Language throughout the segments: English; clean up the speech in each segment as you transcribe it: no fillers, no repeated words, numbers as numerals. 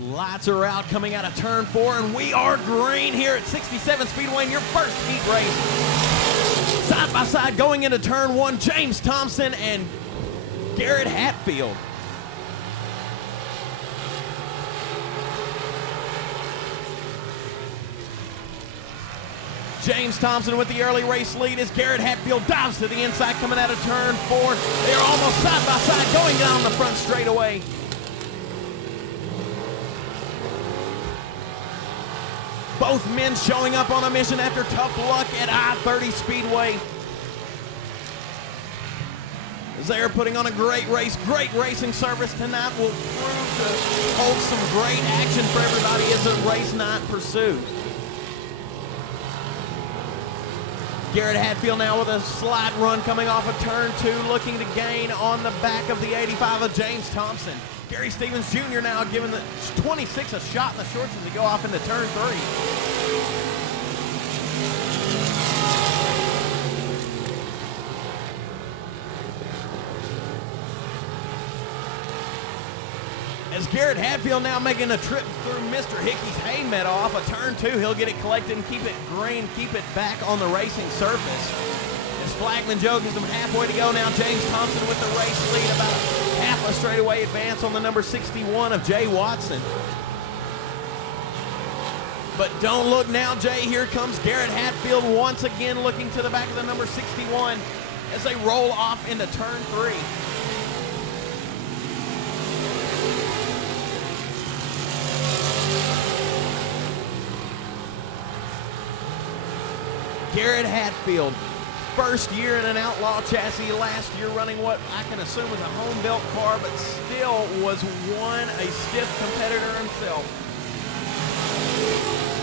Lights are out coming out of turn 4, and we are green here at 67 Speedway in your first heat race. Side by side going into turn 1, James Thompson and Garrett Hatfield. James Thompson with the early race lead as Garrett Hatfield dives to the inside coming out of turn 4. They are almost side by side going down the front straightaway. Both men showing up on a mission after tough luck at I-30 Speedway. As they are putting on a great race, great racing service tonight will prove to hold some great action for everybody as a race night pursues. Garrett Hatfield now with a slide run coming off of turn 2, looking to gain on the back of the 85 of James Thompson. Gary Stevens Jr. now giving the 26 a shot in the shorts as they go off into turn 3. As Garrett Hatfield now making a trip through Mr. Hickey's hay meadow off of turn 2, he'll get it collected and keep it green, keep it back on the racing surface. As Flagman Joe gives them halfway to go now, James Thompson with the race lead, about half a straightaway advance on the number 61 of Jay Watson. But don't look now, Jay. Here comes Garrett Hatfield once again looking to the back of the number 61 as they roll off into turn 3. Garrett Hatfield, first year in an Outlaw chassis, last year running what I can assume was a home-built car, but still was a stiff competitor himself.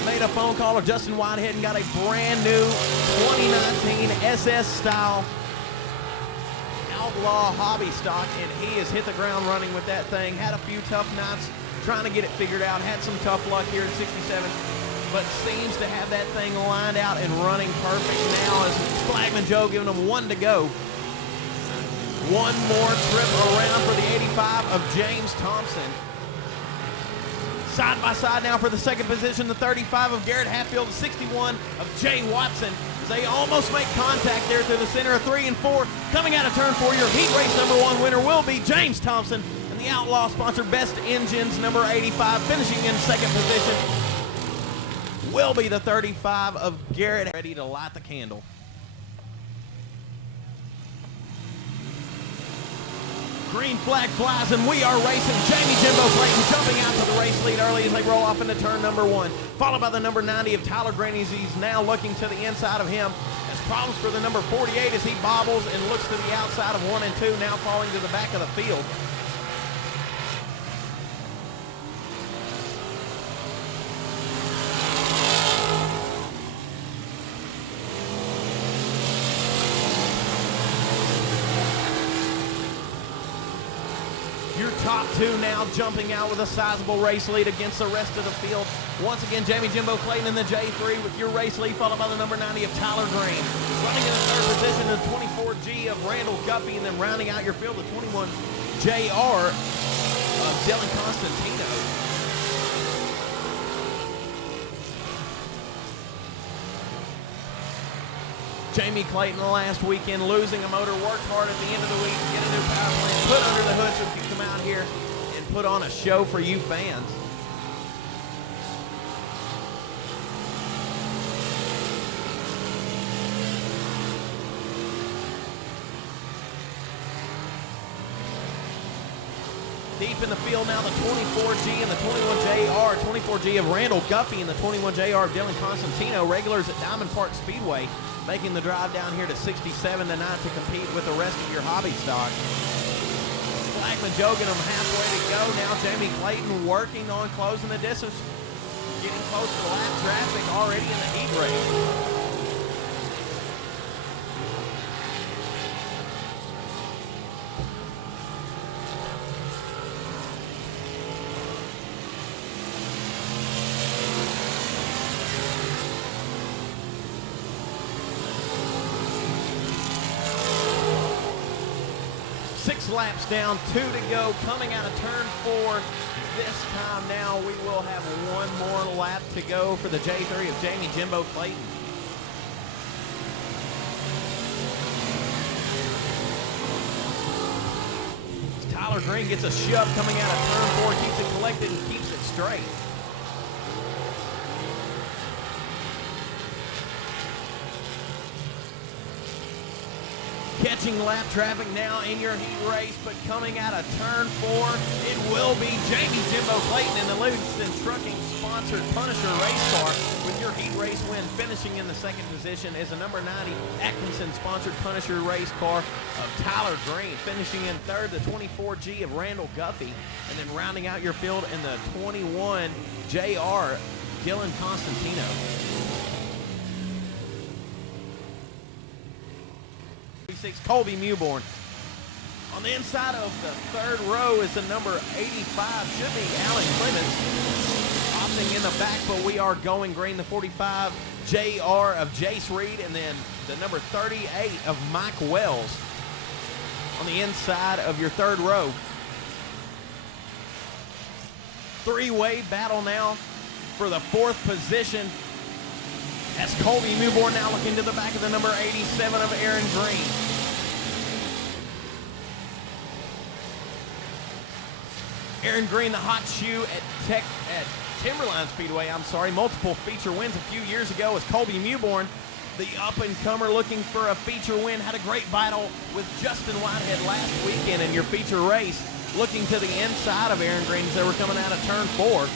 Made a phone call to Justin Whitehead and got a brand new 2019 SS-style Outlaw hobby stock, and he has hit the ground running with that thing. Had a few tough nights trying to get it figured out, had some tough luck here at 67. But seems to have that thing lined out and running perfect now as Flagman Joe giving them 1 to go. One more trip around for the 85 of James Thompson. Side by side now for the second position, the 35 of Garrett Hatfield, the 61 of Jay Watson. As they almost make contact there through the center of 3 and 4. Coming out of turn 4, your heat race number 1 winner will be James Thompson. And the Outlaw sponsor Best Engines number 85, finishing in second position, will be the 35 of Garrett, ready to light the candle. Green flag flies and we are racing. Jamie Jimbo Clayton jumping out to the race lead early as they roll off into turn number 1. Followed by the number 90 of Tyler Graney. He's now looking to the inside of him. Has problems for the number 48 as he bobbles and looks to the outside of 1 and 2, now falling to the back of the field. Your top 2 now jumping out with a sizable race lead against the rest of the field. Once again, Jamie Jimbo Clayton in the J3 with your race lead, followed by the number 90 of Tyler Green. Running in the third position, the 24G of Randall Guffey, and then rounding out your field, the 21JR of Dylan Constantino. Jamie Clayton last weekend losing a motor, worked hard at the end of the week to get a new power plant, put under the hood so he could come out here and put on a show for you fans. Deep in the field now, the 24G and the 21JR, 24G of Randall Guffey and the 21JR of Dylan Constantino, regulars at Diamond Park Speedway, making the drive down here to 67 tonight to compete with the rest of your hobby stock. Flagman Joe getting them halfway to go. Now Jamie Clayton working on closing the distance, getting close to lap traffic already in the heat race. Laps down, 2 to go, coming out of turn 4. This time now we will have one more lap to go for the J3 of Jamie Jimbo Clayton. Tyler Green gets a shove coming out of turn 4, keeps it collected and keeps it straight. Catching lap traffic now in your heat race, but coming out of turn 4, it will be Jamie Jimbo Clayton in the Ludenston Trucking sponsored Punisher race car with your heat race win. Finishing in the second position is a number 90 Atkinson sponsored Punisher race car of Tyler Green. Finishing in third, the 24G of Randall Guffey, and then rounding out your field in the 21 JR Dylan Constantino. Colby Mewborn. On the inside of the third row is the number 85, should be Alan Clements, opting in the back, but we are going green. The 45 JR of Jace Reed, and then the number 38 of Mike Wells on the inside of your third row. Three-way battle now for the fourth position, as Colby Mewborn now looking to the back of the number 87 of Aaron Green. Aaron Green, the hot shoe at Timberline Speedway, multiple feature wins a few years ago, as Colby Mewborn, the up-and-comer looking for a feature win, had a great battle with Justin Whitehead last weekend in your feature race, looking to the inside of Aaron Green as they were coming out of turn 4.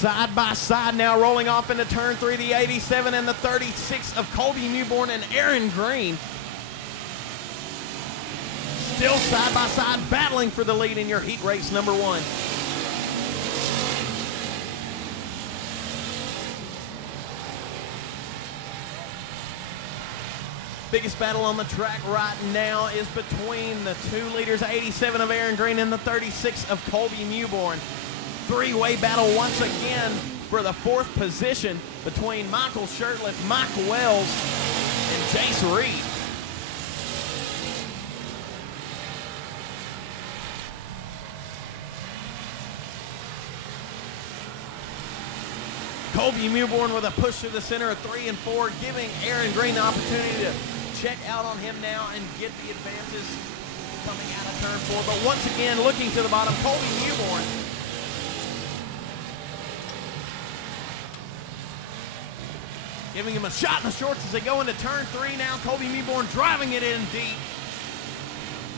Side by side now, rolling off into turn 3, the 87 and the 36 of Colby Mewborn and Aaron Green. Still side by side, battling for the lead in your heat race number 1. Biggest battle on the track right now is between the 2 leaders, 87 of Aaron Green and the 36 of Colby Mewborn. Three-way battle once again for the 4th position between Michael Shirtliff, Mike Wells, and Jace Reed. Colby Mewborn with a push to the center of 3 and 4, giving Aaron Green the opportunity to check out on him now and get the advances coming out of turn 4. But once again, looking to the bottom, Colby Mewborn. Giving him a shot in the shorts as they go into turn 3 now. Colby Mewborn driving it in deep.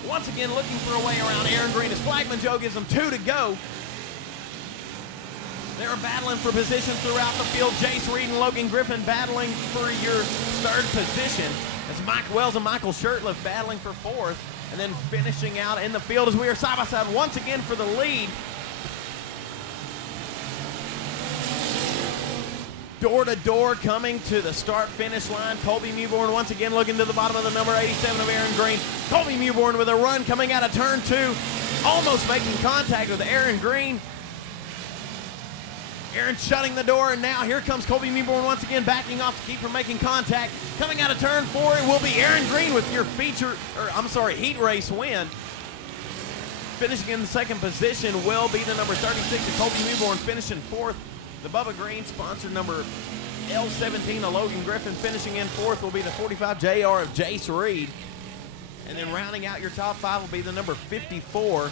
Once again, looking for a way around Aaron Green as Flagman Joe gives them 2 to go. They're battling for position throughout the field. Jace Reed and Logan Griffin battling for your 3rd position, as Mike Wells and Michael Shirtliff battling for 4th, and then finishing out in the field as we are side by side once again for the lead. Door to door coming to the start-finish line. Colby Mewborn once again looking to the bottom of the number 87 of Aaron Green. Colby Mewborn with a run coming out of turn 2, almost making contact with Aaron Green. Aaron shutting the door, and now here comes Colby Mewborn once again backing off to keep from making contact. Coming out of turn 4, it will be Aaron Green with your heat race win. Finishing in the 2nd position will be the number 36 of Colby Mewborn, finishing 4th. The Bubba Green sponsored number L17 of Logan Griffin, finishing in 4th will be the 45 JR of Jace Reed. And then rounding out your top 5 will be the number 54.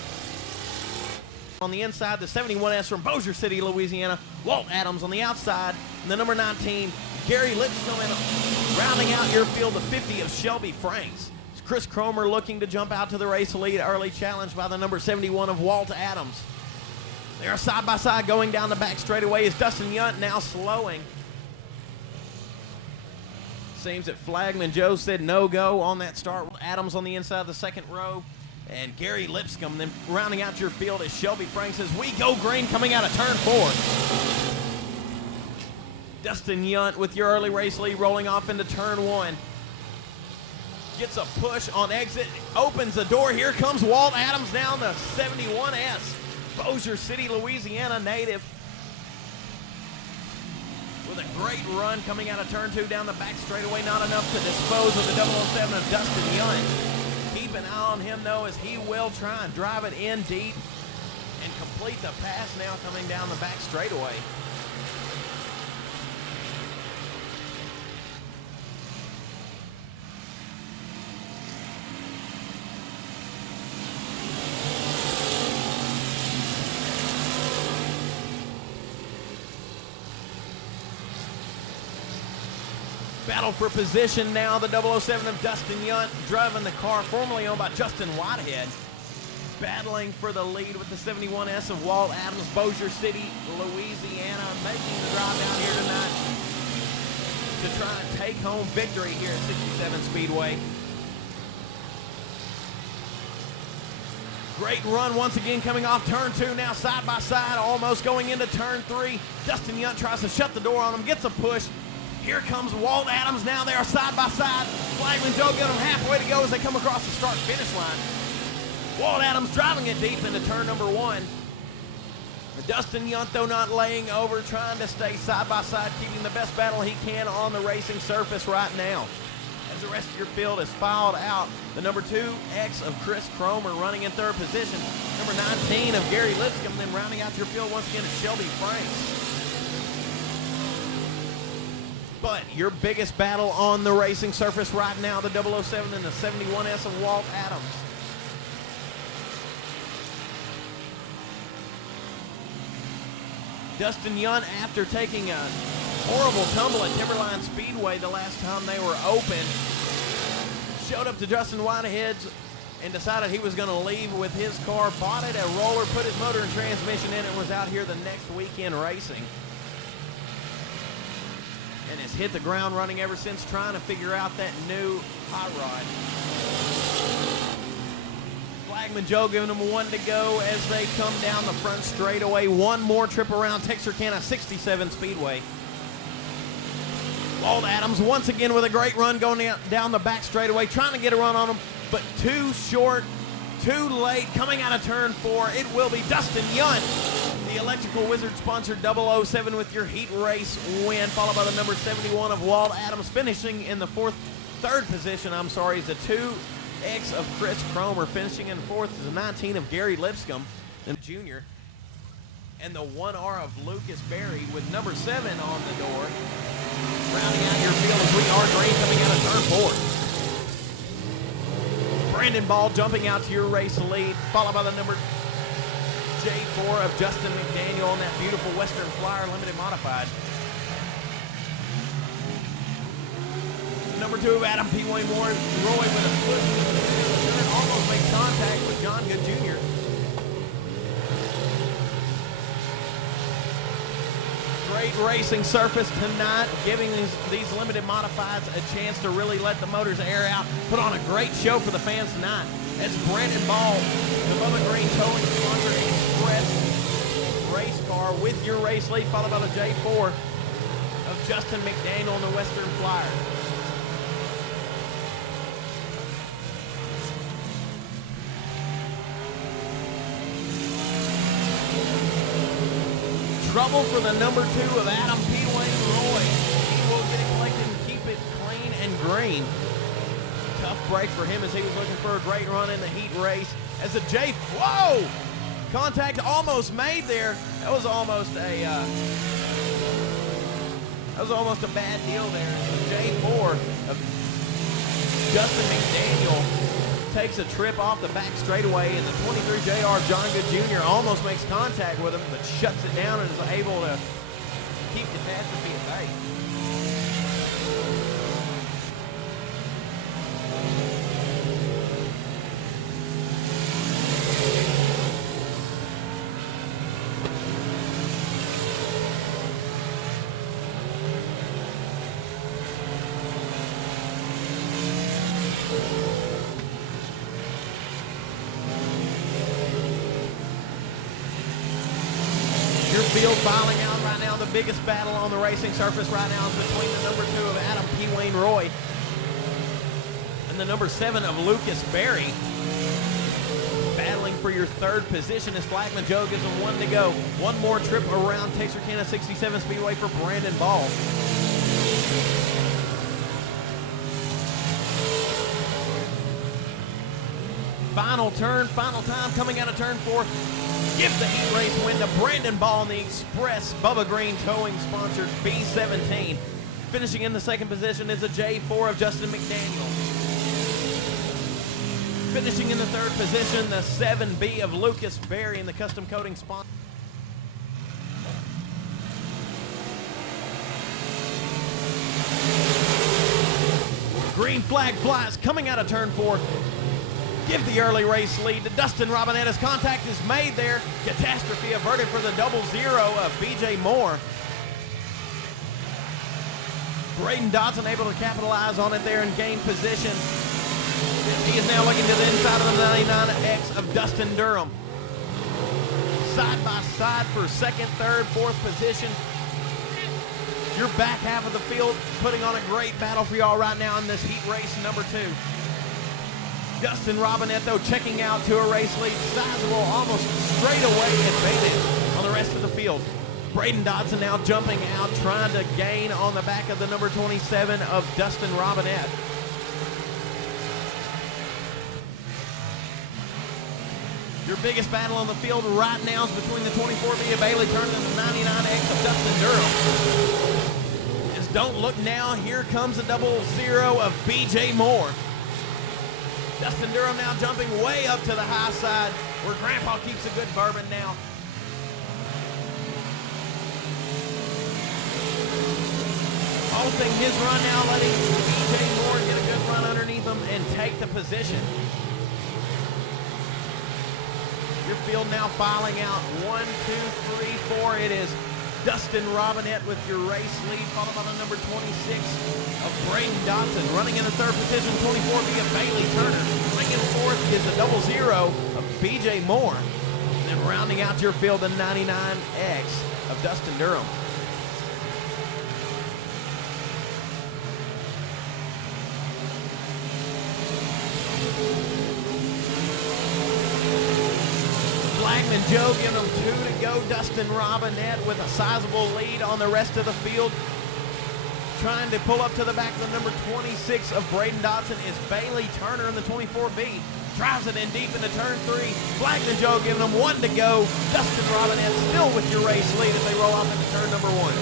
On the inside, the 71S from Bossier City, Louisiana, Walt Adams. On the outside, and the number 19, Gary Lipscomb. And rounding out your field, the 50 of Shelby Franks. It's Chris Cromer looking to jump out to the race lead, early challenged by the number 71 of Walt Adams. They are side by side going down the back straightaway as Dustin Young now slowing. Seems that Flagman Joe said no-go on that start. Adams on the inside of the 2nd row. And Gary Lipscomb. Then rounding out your field is Shelby Franks as we go green coming out of turn 4. Dustin Yunt with your early race lead rolling off into turn 1. Gets a push on exit, opens the door. Here comes Walt Adams down the 71S. Bossier City, Louisiana native. With a great run coming out of turn 2 down the back straightaway. Not enough to dispose of the 007 of Dustin Young. on him, though, as he will try and drive it in deep and complete the pass now coming down the back straightaway. Battle for position now, the 007 of Dustin Young, driving the car formerly owned by Justin Whitehead. Battling for the lead with the 71S of Walt Adams, Bossier City, Louisiana, making the drive down here tonight to try and take home victory here at 67 Speedway. Great run once again coming off turn 2, now side by side, almost going into turn 3. Dustin Young tries to shut the door on him, gets a push. Here comes Walt Adams. Now they are side by side. Flagman Joe giving them halfway to go as they come across the start-finish line. Walt Adams driving it deep into turn number 1. Dustin Young, though, not laying over, trying to stay side by side, keeping the best battle he can on the racing surface right now. As the rest of your field is filed out, the number 2X of Chris Cromer running in third position. Number 19 of Gary Lipscomb, then rounding out your field once again is Shelby Franks. But your biggest battle on the racing surface right now, the 007 and the 71S of Walt Adams. Dustin Young, after taking a horrible tumble at Timberline Speedway the last time they were open, showed up to Justin Whitehead's and decided he was going to leave with his car, bought it a roller, put his motor and transmission in, and was out here the next weekend racing. And has hit the ground running ever since, trying to figure out that new hot rod. Flagman Joe giving them 1 to go as they come down the front straightaway. One more trip around Texarkana 67 Speedway. Walt Adams once again with a great run going down the back straightaway, trying to get a run on him, but too short, too late. Coming out of turn 4, it will be Dustin Young, the Electrical Wizard sponsored 007 with your heat race win, followed by the number 71 of Walt Adams, finishing in the third position, is the 2X of Chris Cromer, finishing in fourth is the 19 of Gary Lipscomb, and Jr., and the 1R of Lucas Berry with number 7 on the door, rounding out your field as we are green coming out of turn 4. Brandon Ball jumping out to your race lead, followed by the number J4 of Justin McDaniel on that beautiful Western Flyer Limited Modified. Number 2 of Adam P. Wayne Roy with a push. Almost makes contact with John Good Jr. Great racing surface tonight, giving these limited modifieds a chance to really let the motors air out. Put on a great show for the fans tonight. That's Brandon Ball, the Bubba Green Towing Sponsor Express race car with your race lead, followed by the J4 of Justin McDaniel in the Western Flyer. Trouble for the number 2 of Adam P. Wayne Roy. He will get it collected and keep it clean and green. Tough break for him as he was looking for a great run in the heat race. As a whoa! Contact almost made there. That was almost a bad deal there. The J4 of Justin McDaniel takes a trip off the back straightaway, and the 23 JR John Good Jr. almost makes contact with him, but shuts it down and is able to keep catastrophe at bay. Field filing out right now. The biggest battle on the racing surface right now is between the number 2 of Adam P. Wayne Roy and the number 7 of Lucas Berry. Battling for your third position as Flagman Joe gives them 1 to go. One more trip around Texarkana 67 Speedway for Brandon Ball. Final turn, final time, coming out of turn 4. Give the heat race win to Brandon Ball in the Express Bubba Green Towing sponsored B17. Finishing in the second position is a J4 of Justin McDaniel. Finishing in the third position, the 7B of Lucas Berry in the custom coating sponsor. Green flag flies coming out of turn 4. Give the early race lead to Dustin Robinette as contact is made there. Catastrophe averted for the 0-0 of BJ Moore. Braden Dodson able to capitalize on it there and gain position. He is now looking to the inside of the 99X of Dustin Durham. Side by side for second, third, fourth position. Your back half of the field putting on a great battle for y'all right now in this heat race number 2. Dustin Robinette, though, checking out to a race lead. Sizable, almost straightaway advantage on the rest of the field. Braden Dodson now jumping out, trying to gain on the back of the number 27 of Dustin Robinette. Your biggest battle on the field right now is between the 24B of Bailey Turner and the 99X of Dustin Durham. Just don't look now. Here comes the 0-0 of BJ Moore. Dustin Durham now jumping way up to the high side where Grandpa keeps a good bourbon now. Halting his run now, letting BJ Moore get a good run underneath him and take the position. Your field now filing out 1, 2, 3, 4. It is Dustin Robinette with your race lead, followed by the number 26 of Braden Dodson. Running in the third position, 24B of Bailey Turner. Running in fourth is the 0-0 of BJ Moore. And then rounding out your field, the 99X of Dustin Durham. Flagman Joe giving them 2 to go. Dustin Robinette with a sizable lead on the rest of the field. Trying to pull up to the back of the number 26 of Braden Dodson is Bailey Turner in the 24B. Drives it in deep into turn 3. Flagman Joe giving them 1 to go. Dustin Robinette still with your race lead as they roll off into turn number 1.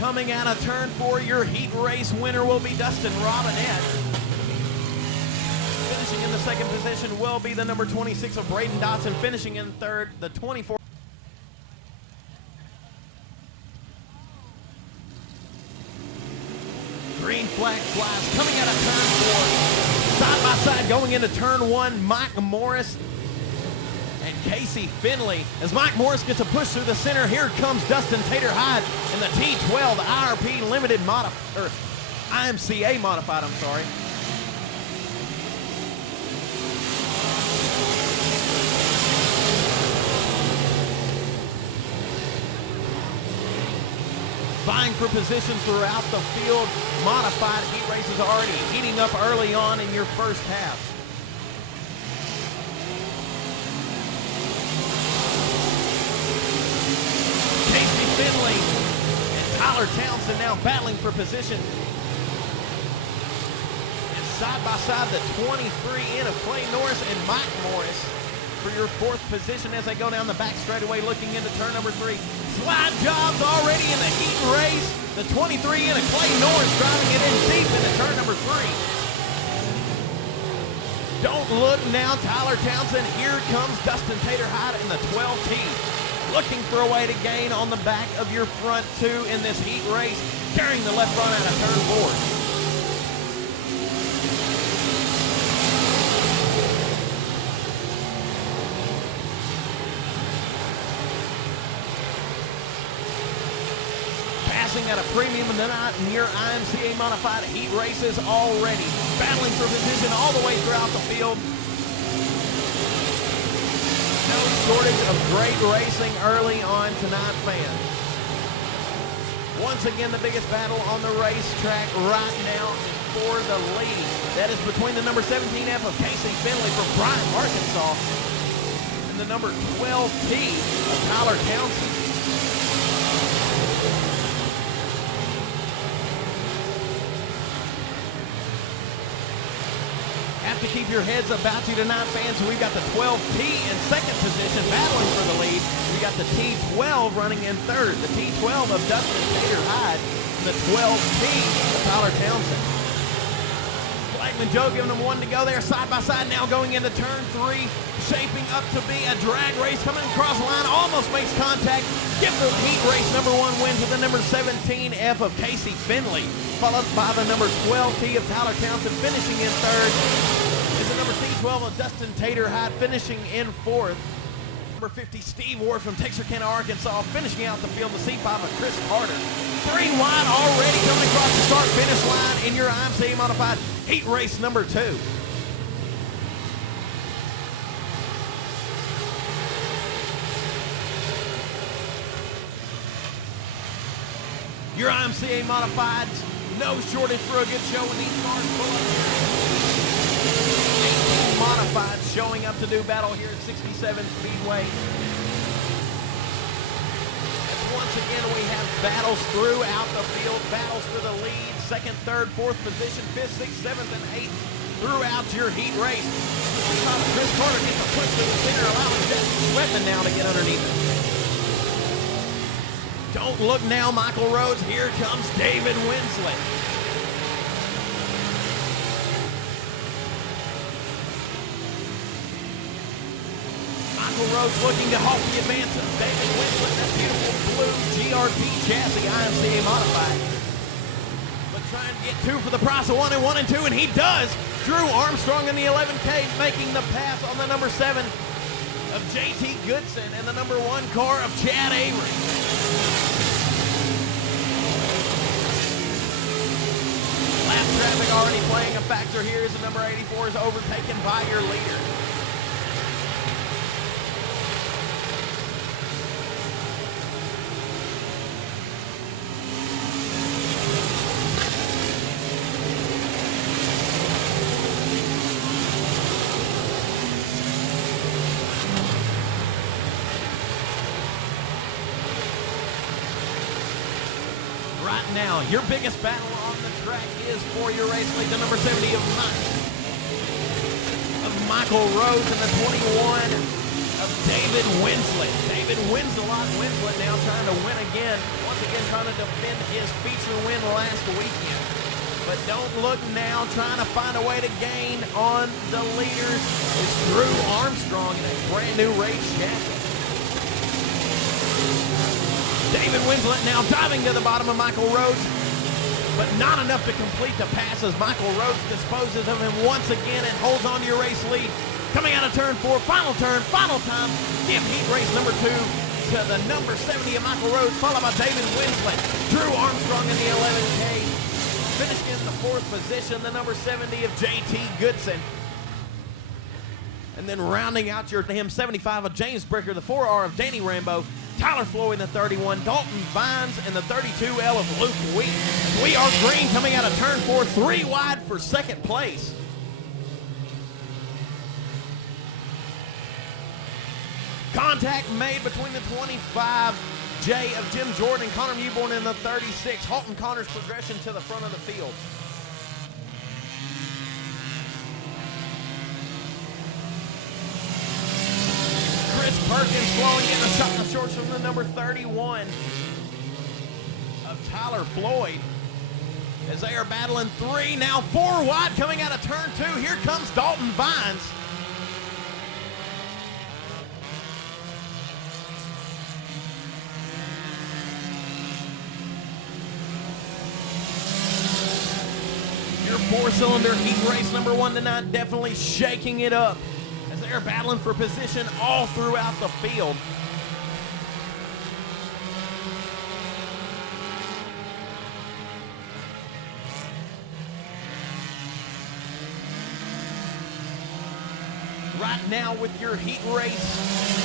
Coming out of turn 4, your heat race winner will be Dustin Robinette. Finishing in the second position will be the number 26 of Braden Dodson. Finishing in third, the 24. Green flag flies coming out of turn 4. Side by side going into turn 1, Mike Morris and Casey Finley. As Mike Morris gets a push through the center, here comes Dustin Tater Hyde in the T12 IRP Limited IMCA modified, I'm sorry. Vying for position throughout the field. Modified heat races already heating up early on in your first half. Finley and Tyler Townsend now battling for position. And side by side, the 23 in of Clay Norris and Mike Morris for your fourth position as they go down the back straightaway looking into turn number 3. Slide jobs already in the heat race. The 23 in of Clay Norris driving it in deep into turn number 3. Don't look now, Tyler Townsend. Here comes Dustin Tater Hyde in the 12T. Looking for a way to gain on the back of your front 2 in this heat race, carrying the left front out of turn 4. Passing at a premium tonight in your IMCA modified heat races already. Battling for position all the way throughout the field. No shortage of great racing early on tonight, fans. Once again, the biggest battle on the racetrack right now is for the lead. That is between the number 17F of Casey Finley from Bryant, Arkansas, and the number 12T of Tyler Townsend. your heads about you tonight, fans. We've got the 12T in second position, battling for the lead. We got the T12 running in third. The T12 of Dustin Hyde, and the 12T of Tyler Townsend. Flagman Joe giving them one to go there, side by side now going into turn 3, shaping up to be a drag race, coming across the line, almost makes contact. Give the heat race number 1 win to the number 17F of Casey Finley, followed by the number 12T of Tyler Townsend, finishing in third. Is the number T12 of Dustin Hyde, finishing in fourth. Number 50 Steve Ward from Texarkana, Arkansas, finishing out the field. The C5 of Chris Carter. 3 wide already coming across the start-finish line in your IMCA modified heat race number 2. Your IMCA modified, no shortage for a good show when these cars pull up. 18 modified showing up to do battle here at 67 Speedway. Once again, we have battles throughout the field, battles for the lead, second, third, fourth position, fifth, sixth, seventh, and eighth throughout your heat race. Chris Carter gets a push to the center, allowing Jesse Sweatman now to get underneath him. Don't look now, Michael Rhodes. Here comes David Winslet. Michael Rhodes looking to halt the advance of David Winslet, that beautiful blue GRT chassis, IMCA modified. But trying to get 2 for the price of 1 and 1 and 2, and he does. Drew Armstrong in the 11K, making the pass on the number 7 of JT Goodson and the number 1 car of Chad Avery. Lap traffic already playing a factor here as the number 84 is overtaken by your leader. Now, your biggest battle on the track is for your race lead, the number 70 of Michael Rhodes and the 21 of David Winslet. David wins a lot. Winslet now trying to win again. Once again trying to defend his feature win last weekend. But don't look now, trying to find a way to gain on the leaders. It's Drew Armstrong in a brand new race chassis. David Winslet now diving to the bottom of Michael Rhodes, but not enough to complete the pass as Michael Rhodes disposes of him once again and holds on to your race lead. Coming out of turn 4, final turn, final time. Give heat race number 2 to the number 70 of Michael Rhodes, followed by David Winslet. Drew Armstrong in the 11K. Finishing in the 4th position, the number 70 of JT Goodson. And then rounding out your 75 of James Bricker, the 4R of Danny Rambo, Tyler Floyd in the 31, Dalton Vines in the 32L of Luke Wheat. We are green coming out of turn 4, 3 wide for second place. Contact made between the 25J of Jim Jordan and Connor Mewborn in the 36. Halton Connor's progression to the front of the field. Chris Perkins slowing in the shot in the shorts from the number 31 of Tyler Floyd. As they are battling 3, now 4 wide coming out of turn 2. Here comes Dalton Vines. Your 4-cylinder heat race number 1 tonight, definitely shaking it up. They're battling for position all throughout the field. Right now with your heat race,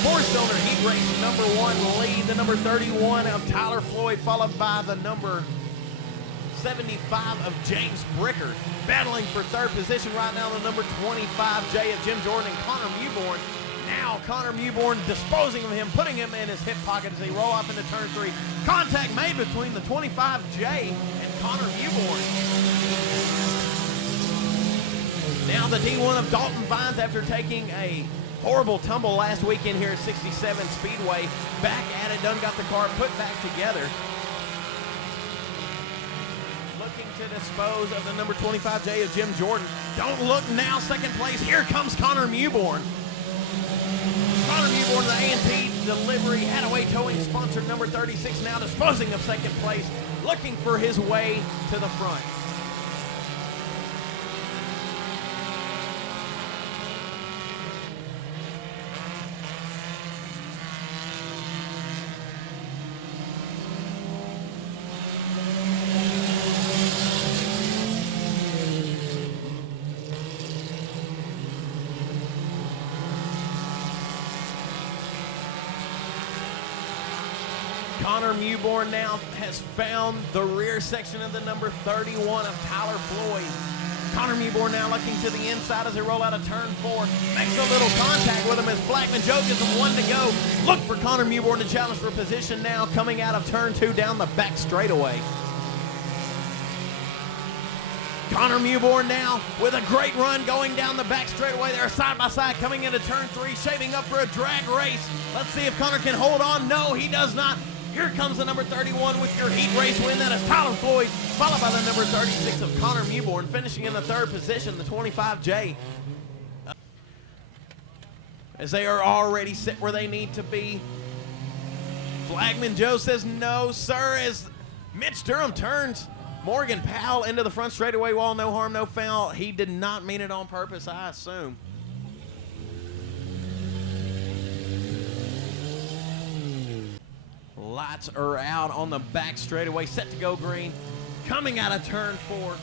4-cylinder heat race number 1 lead, the number 31 of Tyler Floyd, followed by the number 75 of James Bricker. Battling for 3rd position right now, the number 25J of Jim Jordan and Connor Mewborn. Now Connor Mewborn disposing of him, putting him in his hip pocket as they roll off into turn 3. Contact made between the 25J and Connor Mewborn. Now the D1 of Dalton Vines, after taking a horrible tumble last weekend here at 67 Speedway, back at it, done got the car put back together. Looking to dispose of the number 25J of Jim Jordan. Don't look now, second place. Here comes Connor Mewborn. Connor Mewborn, the A&T Delivery Hadaway Towing sponsored number 36, now disposing of second place, looking for his way to the front. Connor Mewborn now has found the rear section of the number 31 of Tyler Floyd. Connor Mewborn now looking to the inside as they roll out of turn 4. Makes a little contact with him as Flagman Joe gives him one to go. Look for Connor Mewborn to challenge for position now, coming out of turn 2 down the back straightaway. Connor Mewborn now with a great run going down the back straightaway. They're side by side coming into turn 3, shaping up for a drag race. Let's see if Connor can hold on. No, he does not. Here comes the number 31 with your heat race win. That is Tyler Floyd, followed by the number 36 of Connor Mewborn, finishing in the 3rd position, the 25J. As they are already set where they need to be. Flagman Joe says no, sir, as Mitch Durham turns Morgan Powell into the front straightaway wall. No harm, no foul. He did not mean it on purpose, I assume. Lights are out on the back straightaway, set to go green. Coming out of turn 4.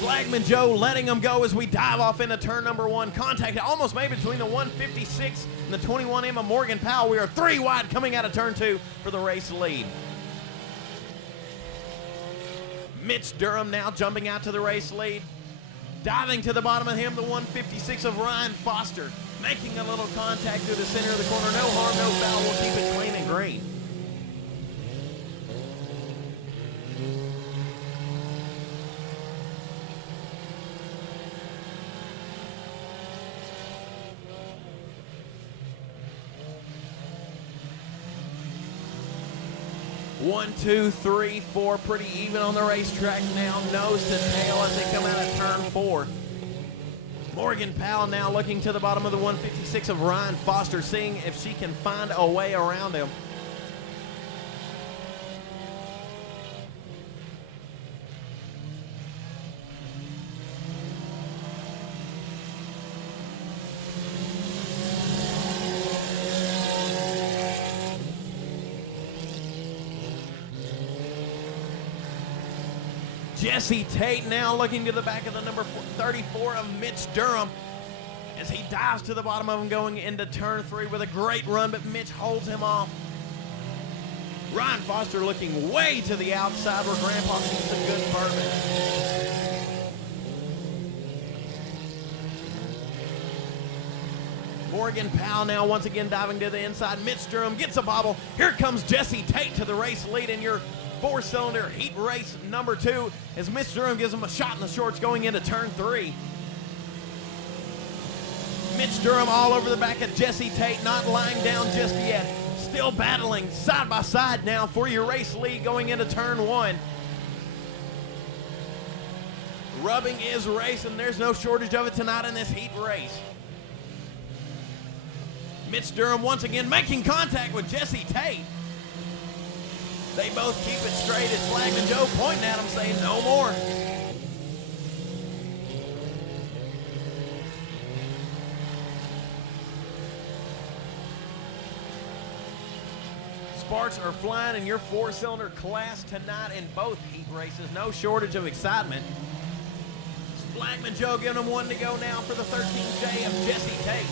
Flagman Joe letting them go as we dive off into turn number 1. Contact almost made between the 156 and the 21M of Morgan Powell. We are 3 wide coming out of turn 2 for the race lead. Mitch Durham now jumping out to the race lead. Diving to the bottom of him, the 156 of Ryan Foster. Making a little contact through the center of the corner. No harm, no foul. We'll keep it clean and green. One, two, three, 4, pretty even on the racetrack now, nose to tail as they come out of turn 4. Morgan Powell now looking to the bottom of the 156 of Ryan Foster, seeing if she can find a way around him. Jesse Tate now looking to the back of the number 34 of Mitch Durham as he dives to the bottom of him going into turn 3 with a great run, but Mitch holds him off. Ryan Foster looking way to the outside where Grandpa sees some good bourbon. Morgan Powell now once again diving to the inside. Mitch Durham gets a bobble. Here comes Jesse Tate to the race lead in your 4-cylinder heat race number 2 as Mitch Durham gives him a shot in the shorts going into turn 3. Mitch Durham all over the back of Jesse Tate, not lying down just yet. Still battling side by side now for your race lead going into turn 1. Rubbing is racing. There's no shortage of it tonight in this heat race. Mitch Durham once again making contact with Jesse Tate. They both keep it straight as Flagman Joe pointing at him saying no more. Sparks are flying in your 4-cylinder class tonight in both heat races. No shortage of excitement. Flagman Joe giving them one to go now for the 13J of Jesse Tate.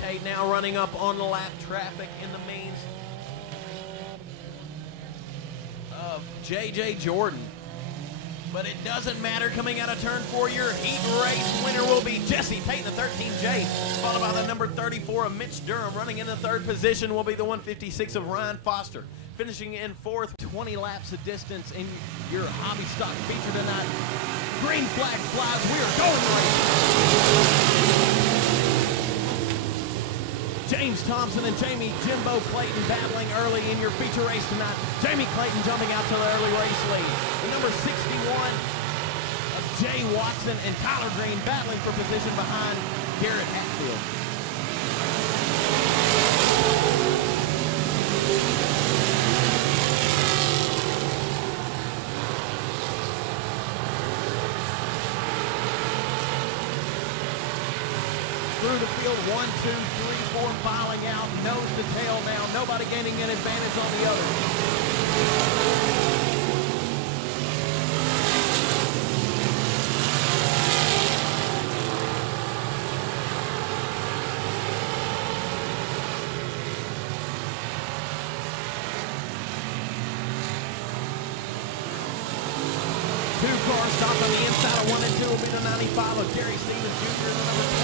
Tate now running up on the lap traffic in the means of J.J. Jordan. But it doesn't matter. Coming out of turn 4, your heat race winner will be Jesse Tate, the 13J, followed by the number 34 of Mitch Durham. Running in the 3rd position will be the 156 of Ryan Foster. Finishing in 4th, 20 laps of distance in your hobby stock feature tonight. Green flag flies. We are going racing. James Thompson and Jamie Jimbo Clayton battling early in your feature race tonight. Jamie Clayton jumping out to the early race lead. The number 61 of Jay Watson and Tyler Green battling for position behind Garrett Hatfield. Through the field, 1, 2, 3, 4, filing out, nose to tail now. Nobody gaining an advantage on the other. Two cars stopped on the inside of 1 and 2 will be the 95 of Gary Stevens Jr. and the number 20.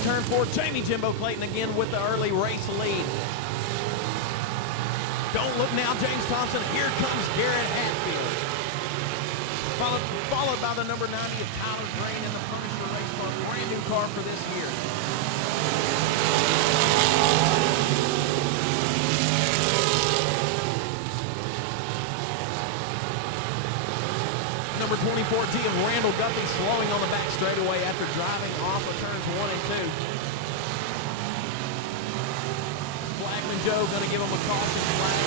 Turn 4, Jamie Jimbo Clayton again with the early race lead. Don't look now, James Thompson. Here comes Garrett Hatfield. Followed by the number 90 of Tyler Green in the Punisher race car. Brand new car for this year. Number 24G of Randall Guffey slowing on the back straightaway after driving off of turns 1 and 2. Flagman Joe going to give him a caution flag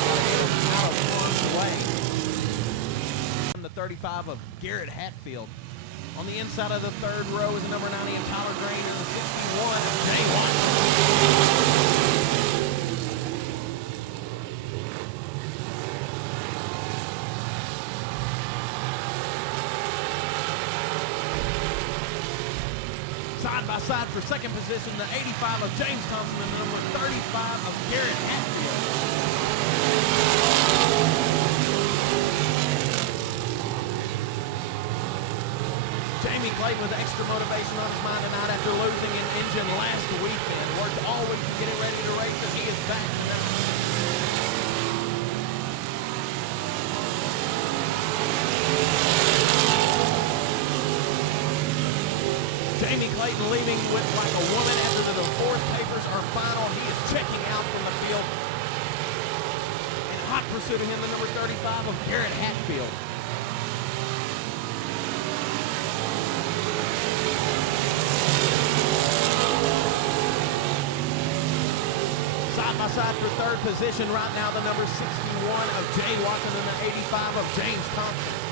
out of harm's way. The 35 of Garrett Hatfield. On the inside of the 3rd row is the number 90 of Tyler Green and the 61 of Jay Watson. Side by side for 2nd position, the 85 of James Thompson and the number 35 of Garrett Hatfield. Jamie Clayton with extra motivation on his mind tonight after losing an engine last weekend. Worked all week getting ready to race, and he is back. Jamie Clayton leaving with like a woman after the divorce papers are final. He is checking out from the field. In hot pursuit of him, the number 35 of Garrett Hatfield. Side by side for 3rd position right now, the number 61 of Jay Watson and the 85 of James Thompson.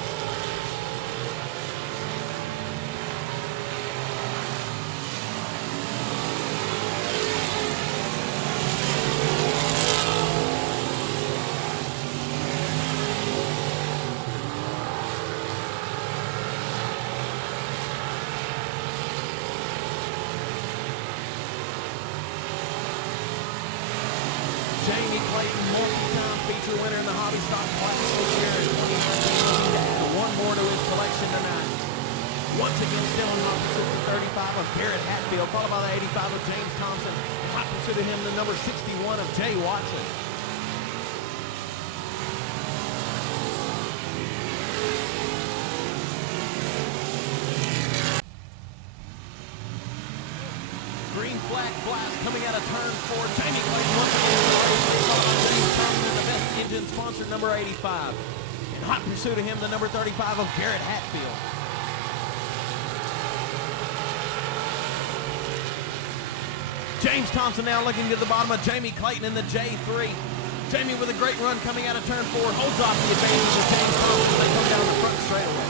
Jamie Clayton, multi-time feature winner in the Hobby Stock Class this year in 2019. To add one more to his collection tonight. Once again, still in hot pursuit of 35 of Garrett Hatfield, followed by the 85 of James Thompson. Hot pursuit of him, the number 61 of Jay Watson. Green flag flies coming out of turn 4. Jamie Clayton once again James Thompson in the best engine sponsor, number 85. In hot pursuit of him, the number 35 of Garrett Hatfield. James Thompson now looking to the bottom of Jamie Clayton in the J3. Jamie with a great run coming out of turn 4. Holds off the advantage of James Thompson as they come down the front straightaway.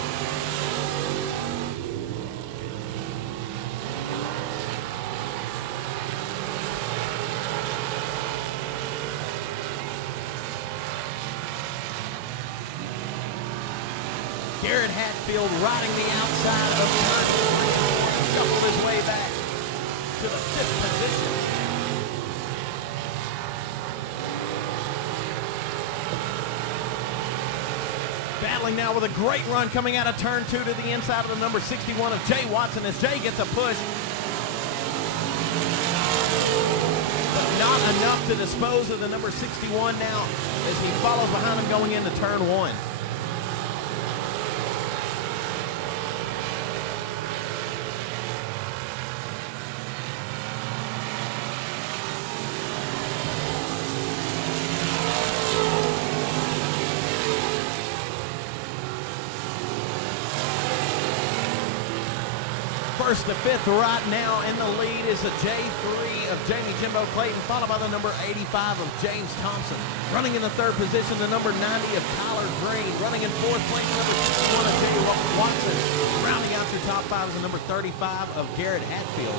Garrett Hatfield riding the outside of turn 4. Shuffled his way back to the 5th position. Battling now with a great run coming out of turn 2 to the inside of the number 61 of Jay Watson as Jay gets a push. But not enough to dispose of the number 61 now as he follows behind him going into turn 1. First to fifth right now in the lead is the J3 of Jamie Jimbo Clayton, followed by the number 85 of James Thompson. Running in the third position, the number 90 of Tyler Green. Running in fourth place, number 61 of Jay Watson. Rounding out your top 5 is the number 35 of Garrett Hatfield.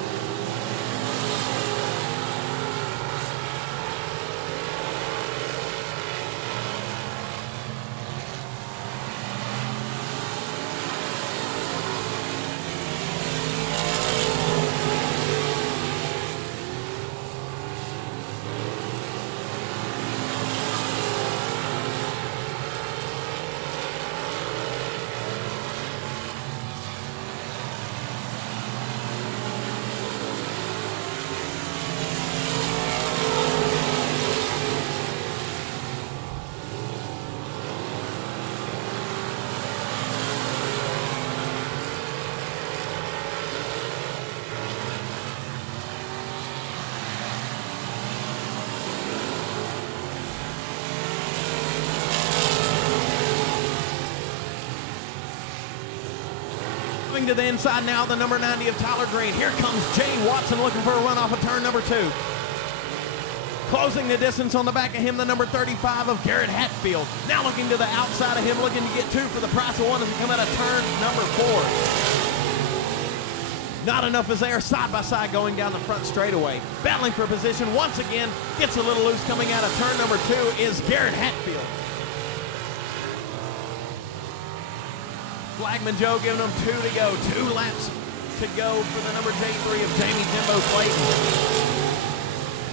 To the inside now, the number 90 of Tyler Green. Here comes Jay Watson looking for a run off of turn number 2. Closing the distance on the back of him, the number 35 of Garrett Hatfield. Now looking to the outside of him, looking to get 2 for the price of 1 as he come out of turn number 4. Not enough is there, side by side going down the front straightaway. Battling for position once again, gets a little loose coming out of turn number 2 is Garrett Hatfield. Flagman Joe giving them 2 to go. 2 laps to go for the number J3 of Jamie Jimbo Clayton.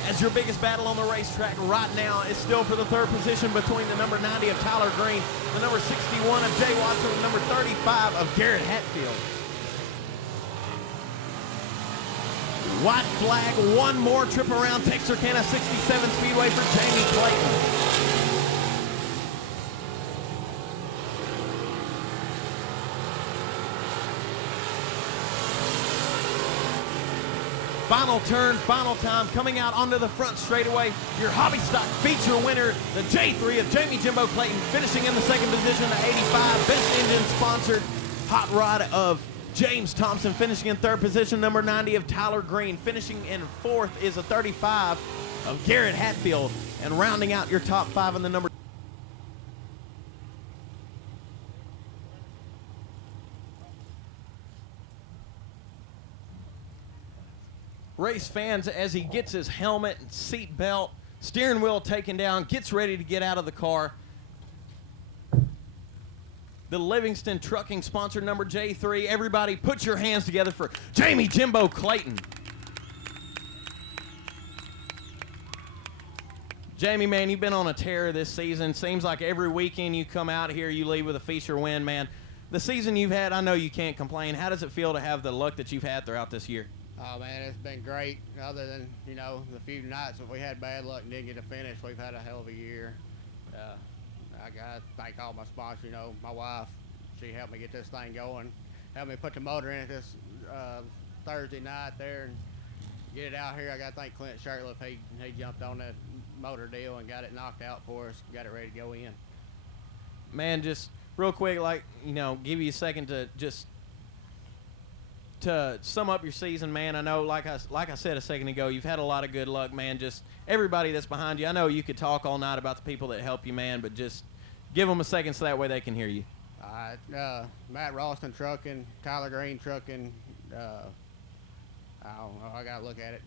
As your biggest battle on the racetrack right now is still for the third position between the number 90 of Tyler Green, the number 61 of Jay Watson, and the number 35 of Garrett Hatfield. White flag, one more trip around Texarkana 67 Speedway for Jamie Clayton. Final turn, final time, coming out onto the front straightaway. Your hobby stock feature winner, the J3 of Jamie Jimbo Clayton, finishing in the second position, the 85 Best Engine sponsored hot rod of James Thompson, finishing in third position, number 90 of Tyler Green. Finishing in fourth is a 35 of Garrett Hatfield, and rounding out your top 5 in the number. Race fans, as he gets his helmet and seat belt, steering wheel taken down, gets ready to get out of the car. The Livingston Trucking sponsor, number J3. Everybody put your hands together for Jamie Jimbo Clayton. Jamie, man, you've been on a tear this season. Seems like every weekend you come out here, you leave with a feature win, man. The season you've had, I know you can't complain. How does it feel to have the luck that you've had throughout this year? Oh, man, it's been great. Other than, you know, the few nights that we had bad luck and didn't get to finish, we've had a hell of a year. I got to thank all my sponsors. You know, my wife, she helped me get this thing going, helped me put the motor in it this Thursday night there and get it out here. I got to thank Clint Shirtliff. He jumped on that motor deal and got it knocked out for us, got it ready to go in. Man, just real quick, like, you know, give you a second to just to sum up your season, man. I know, like I said a second ago, you've had a lot of good luck, man. Just everybody that's behind you. I know you could talk all night about the people that help you, man, but just give them a second so that way they can hear you. All right, Matt Ralston Trucking, Tyler Green Trucking, I don't know, I got to look at it.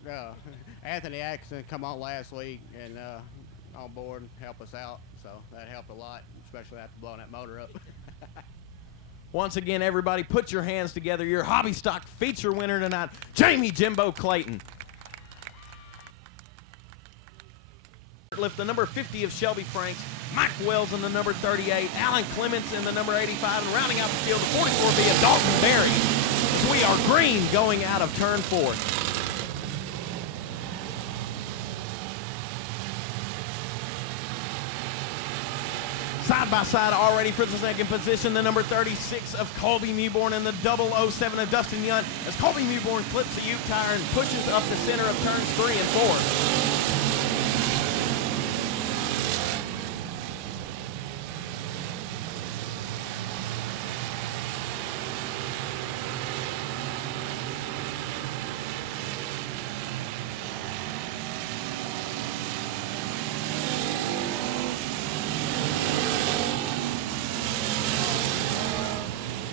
Anthony Atkinson come on last week and on board and help us out, so that helped a lot, especially after blowing that motor up. Once again, everybody, put your hands together. Your hobby stock feature winner tonight, Jamie Jimbo Clayton. Lift the number 50 of Shelby Franks, Mike Wells in the number 38, Alan Clements in the number 85, and rounding out the field, the 44B of Dalton Berry. So we are green going out of turn 4. Side by side already for the second position, the number 36 of Colby Mewborn and the 007 of Dustin Young, as Colby Mewborn clips the Ute tire and pushes up the center of turns 3 and 4.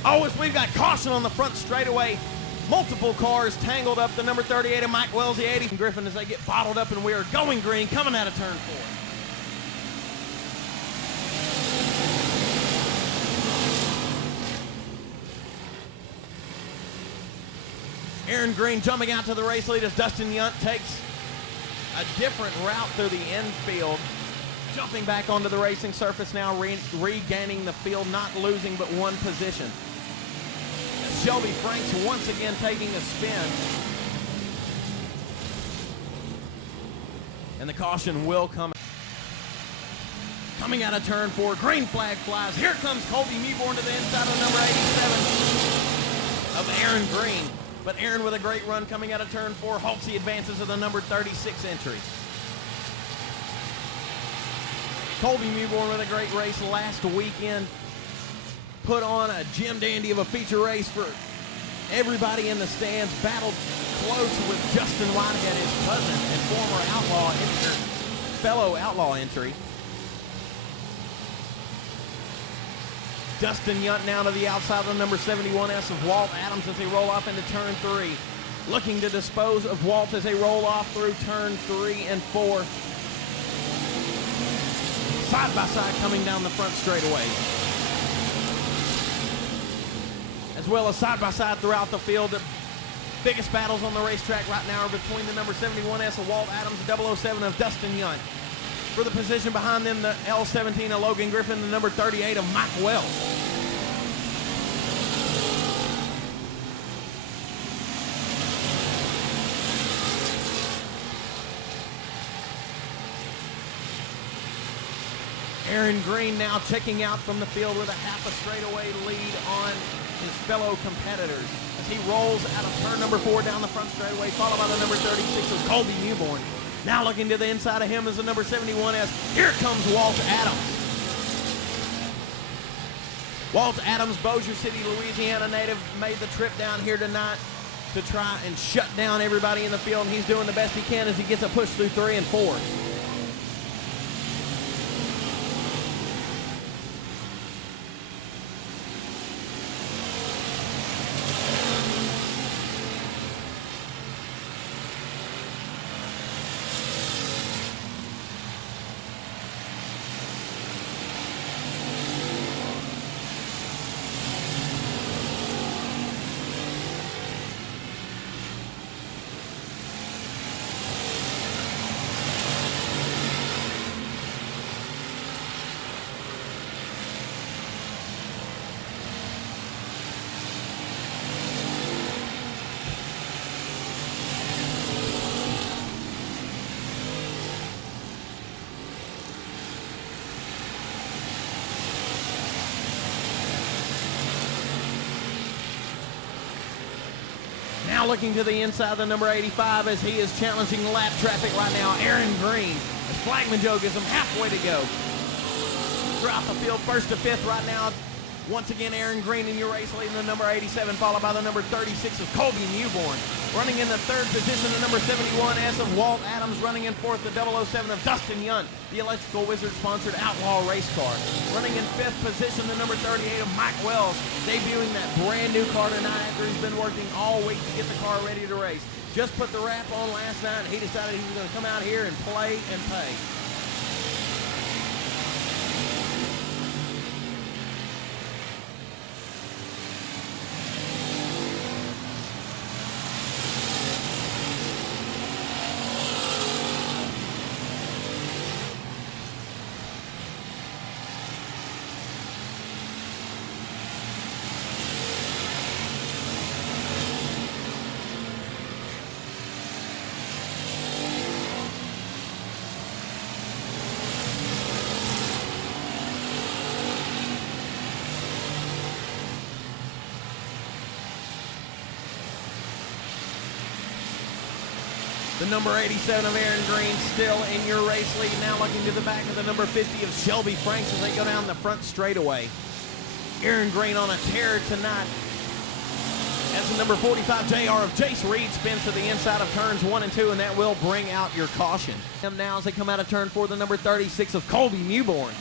Oh, as we've got caution on the front straightaway. Multiple cars tangled up. The number 38 of Mike Wells, the 80 from Griffin, as they get bottled up, and we are going green coming out of turn 4. Aaron Green jumping out to the race lead as Dustin Young takes a different route through the infield. Jumping back onto the racing surface now, regaining the field, not losing but one position. Shelby Franks once again taking a spin. And the caution will come. Coming out of turn 4, green flag flies. Here comes Colby Mewborn to the inside of number 87 of Aaron Green. But Aaron with a great run coming out of turn 4 halts the advances of the number 36 entry. Colby Mewborn with a great race last weekend. Put on a Jim Dandy of a feature race for everybody in the stands. Battled close with Justin Whitehead, his cousin and former fellow outlaw entry. Dustin Young now to the outside of the number 71S of Walt Adams as they roll off into turn 3. Looking to dispose of Walt as they roll off through turn 3 and 4. Side by side coming down the front straightaway. As well as side by side throughout the field. The biggest battles on the racetrack right now are between the number 71S of Walt Adams, the 007 of Dustin Young. For the position behind them, the L17 of Logan Griffin, the number 38 of Mike Wells. Aaron Green now checking out from the field with a half a straightaway lead on his fellow competitors as he rolls out of turn number 4 down the front straightaway, followed by the number 36 of Colby Mewborn. Now looking to the inside of him is the number 71S. Here comes Walt Adams. Walt Adams, Bossier City, Louisiana native, made the trip down here tonight to try and shut down everybody in the field, and he's doing the best he can as he gets a push through 3 and 4. Now looking to the inside of the number 85 as he is challenging lap traffic right now. Aaron Green, as Flagman Joe gives him halfway to go. Throughout the field, 1st to 5th right now. Once again, Aaron Green in your race leading the number 87, followed by the number 36 of Colby Mewborn. Running in the 3rd position, the number 71S of Walt Adams. Running in 4th, the 007 of Dustin Young, the Electrical Wizard-sponsored outlaw race car. Running in 5th position, the number 38 of Mike Wells, debuting that brand new car tonight after he's been working all week to get the car ready to race. Just put the wrap on last night, and he decided he was going to come out here and play and pay. The number 87 of Aaron Green still in your race lead. Now looking to the back of the number 50 of Shelby Franks as they go down the front straightaway. Aaron Green on a tear tonight. As the number 45 JR of Jace Reed spins to the inside of turns 1 and 2, and that will bring out your caution. Now as they come out of turn 4, the number 36 of Colby Mewborn.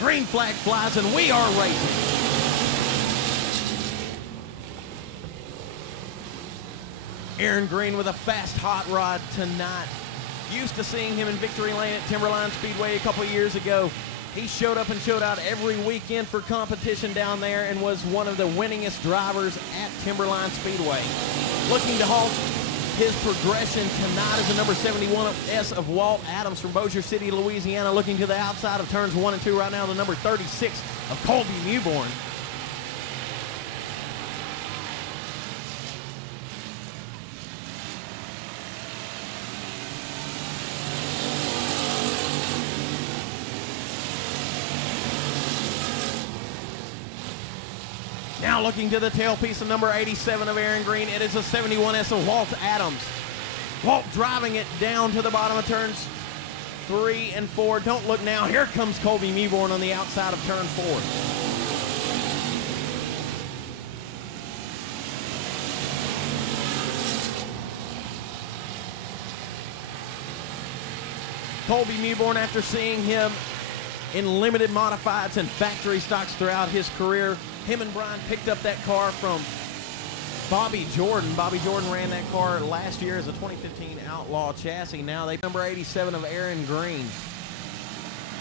Green flag flies, and we are racing. Aaron Green with a fast hot rod tonight. Used to seeing him in victory lane at Timberline Speedway a couple years ago. He showed up and showed out every weekend for competition down there and was one of the winningest drivers at Timberline Speedway. Looking to halt his progression tonight is the number 71S of Walt Adams from Bossier City, Louisiana. Looking to the outside of turns 1 and 2 right now, the number 36 of Colby Mewborn. Now looking to the tailpiece of number 87 of Aaron Green. It is a 71S of Walt Adams. Walt driving it down to the bottom of turns 3 and 4. Don't look now. Here comes Colby Mewborn on the outside of turn 4. Colby Mewborn, after seeing him in limited modifieds and factory stocks throughout his career, him and Brian picked up that car from Bobby Jordan. Bobby Jordan ran that car last year as a 2015 Outlaw chassis. Now they number 87 of Aaron Green.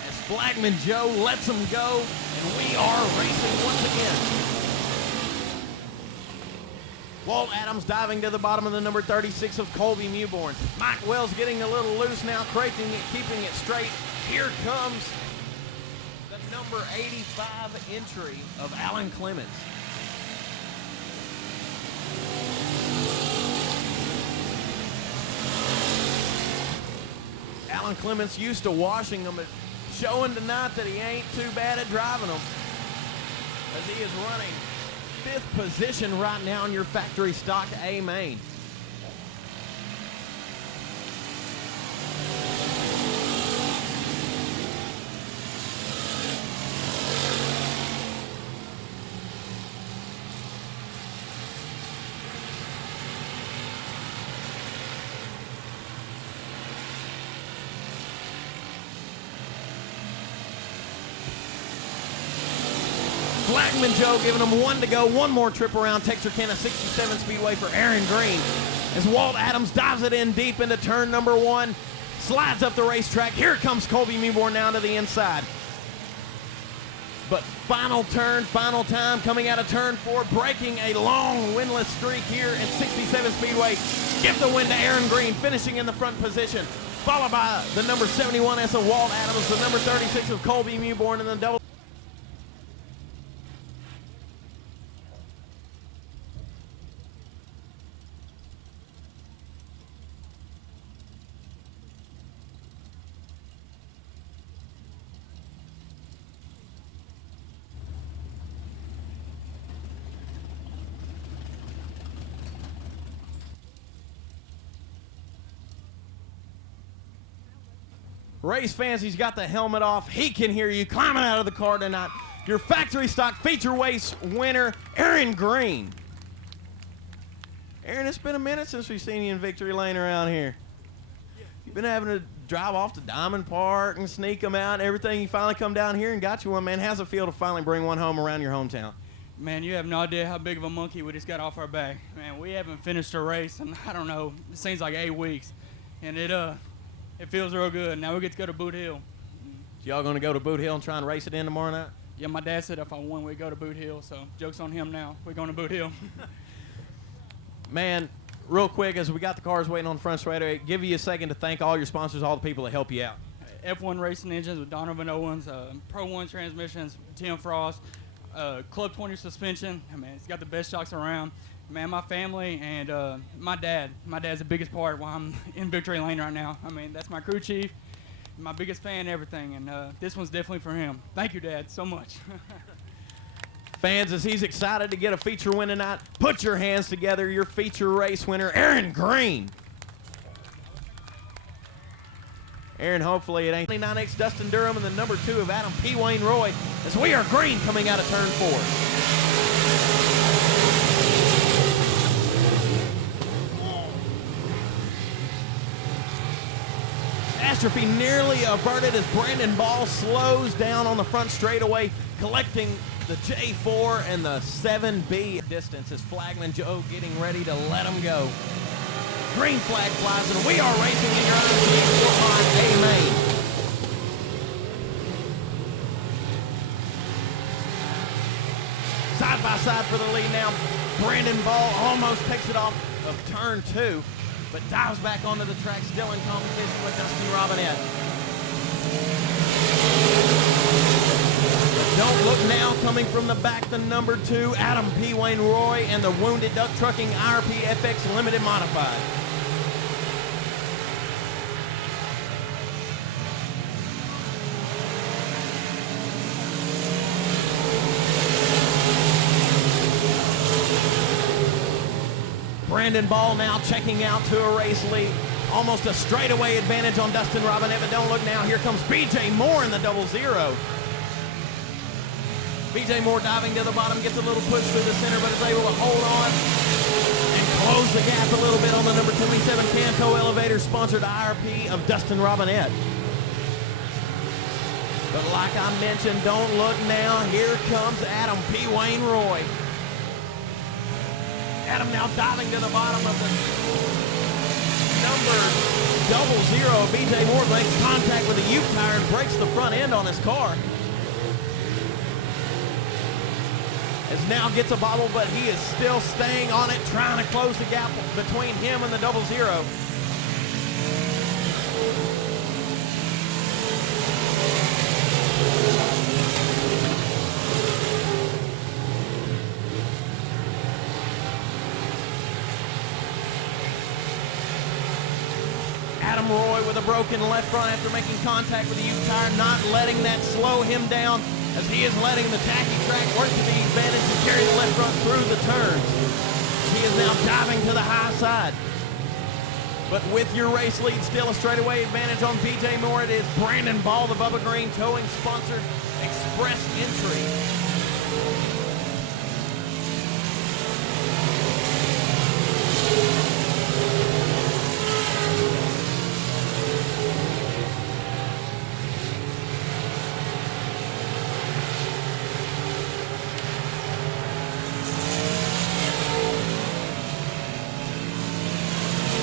As Flagman Joe lets him go, and we are racing once again. Walt Adams diving to the bottom of the number 36 of Colby Mewborn. Mike Wells getting a little loose now, keeping it straight. Here comes the number 85 entry of Alan Clements. Alan Clements used to washing them, but showing tonight that he ain't too bad at driving them, as he is running 5th position right now in your factory stock A main. Flagman Joe giving them 1 to go. One more trip around Texarkana 67 Speedway for Aaron Green. As Walt Adams dives it in deep into turn number 1. Slides up the racetrack. Here comes Colby Mewborn down to the inside. But final turn, final time coming out of turn 4. Breaking a long winless streak here at 67 Speedway. Give the win to Aaron Green, finishing in the front position. Followed by the number 71S of Walt Adams, the number 36 of Colby Mewborn, and the double. Race fans, he's got the helmet off. He can hear you climbing out of the car tonight. Your factory stock feature race winner, Aaron Green. Aaron, it's been a minute since we've seen you in victory lane around here. You've been having to drive off to Diamond Park and sneak them out and everything. You finally come down here and got you one, man. How's it feel to finally bring one home around your hometown? Man, you have no idea how big of a monkey we just got off our back. Man, we haven't finished a race in, I don't know, it seems like 8 weeks. And it feels real good. Now we get to go to Boot Hill. Y'all going to go to Boot Hill and try and race it in tomorrow night? Yeah, my dad said if I won, we'd go to Boot Hill. So joke's on him now. We're going to Boot Hill. Man, real quick, as we got the cars waiting on the front straightaway, give you a second to thank all your sponsors, all the people that help you out. F1 Racing Engines with Donovan Owens, Pro 1 Transmissions, Tim Frost, Club 20 Suspension. I mean, it's got the best shocks around. Man, my family and my dad. My dad's the biggest part why I'm in victory lane right now. I mean, that's my crew chief, my biggest fan, everything. And this one's definitely for him. Thank you, Dad, so much. Fans, as he's excited to get a feature win tonight, put your hands together. Your feature race winner, Aaron Green. Aaron, hopefully it ain't 29X Dustin Durham and the number 2 of Adam P. Wayne Roy as we are green coming out of turn 4. Catastrophe nearly averted as Brandon Ball slows down on the front straightaway, collecting the J4 and the 7B distance as Flagman Joe getting ready to let him go. Green flag flies, and we are racing in your G4 on A main. Side by side for the lead now. Brandon Ball almost takes it off of turn 2, but dives back onto the track, still in competition with Dustin Robinette. Don't look now, coming from the back, the number 2, Adam P. Wayne Roy, and the Wounded Duck Trucking IRP FX Limited Modified. Brandon Ball now checking out to a race lead. Almost a straightaway advantage on Dustin Robinette, but don't look now. Here comes B.J. Moore in the 00. B.J. Moore diving to the bottom, gets a little push through the center, but is able to hold on and close the gap a little bit on the number 27 Camco Elevator sponsored IRP of Dustin Robinette. But like I mentioned, don't look now. Here comes Adam P. Wayne Roy. Adam now diving to the bottom of the number 00. B.J. Moore makes contact with the Ute tire and breaks the front end on his car. As now gets a bobble, but he is still staying on it, trying to close the gap between him and the 00. Adam Roy with a broken left front after making contact with the Ute tire, not letting that slow him down as he is letting the tacky track work to the advantage to carry the left front through the turns. He is now diving to the high side. But with your race lead still a straightaway advantage on B.J. Moore, it is Brandon Ball, the Bubba Green Towing sponsored express entry.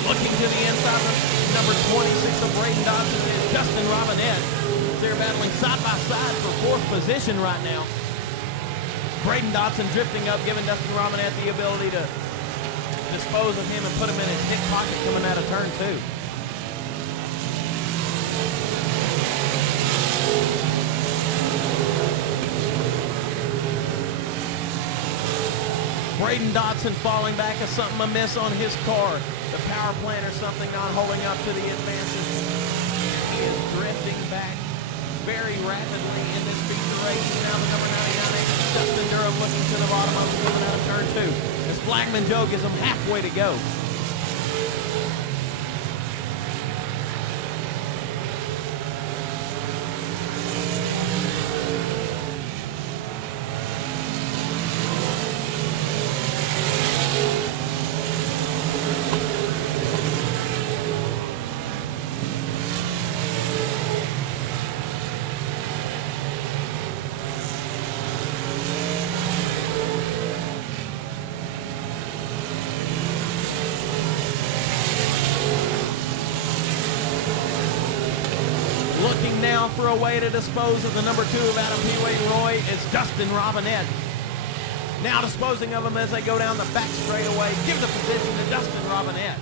Looking to the inside of number 26 of Braden Dodson is Dustin Robinette. They're battling side by side for 4th position right now. Braden Dodson drifting up, giving Dustin Robinette the ability to dispose of him and put him in his hip pocket coming out of turn 2. Braden Dodson falling back as something amiss on his car. The power plant or something not holding up to the advances. He is drifting back very rapidly in this feature race. Now the number 99, Dustin Durham, looking to the bottom of him coming out of turn 2. As Flagman Joe gives him halfway to go. Looking now for a way to dispose of the number 2 of Adam P. Wayne Roy is Dustin Robinette. Now disposing of him as they go down the back straightaway. Give the position to Dustin Robinette.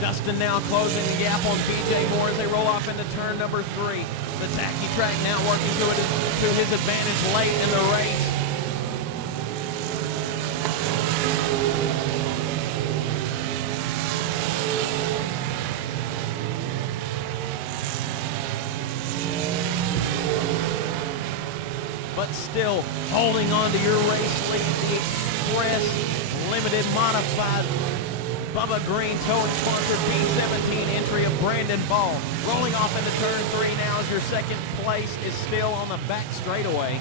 Dustin now closing the gap on B.J. Moore as they roll off into turn number 3. The tacky track now working to his advantage late in the race. but still holding on to your race lead, the Express Limited Modified Bubba Green towing sponsor B17 entry of Brandon Ball. Rolling off into turn 3 now as your second place is still on the back straightaway.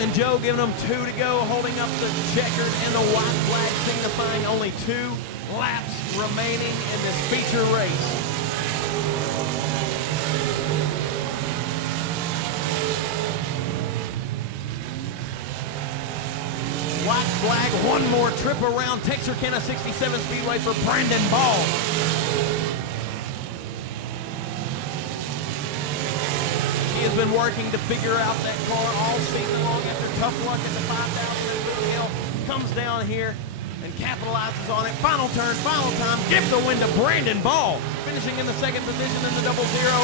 And Joe giving them 2 to go, holding up the checkered and the white flag, signifying only 2 laps remaining in this feature race. White flag, 1 more trip around Texarkana 67 Speedway for Brandon Ball. He has been working to figure out that car all season long after tough luck at the 5,000 at Boone Hill. Comes down here and capitalizes on it. Final turn, final time. Give the win to Brandon Ball. Finishing in the second position in the 00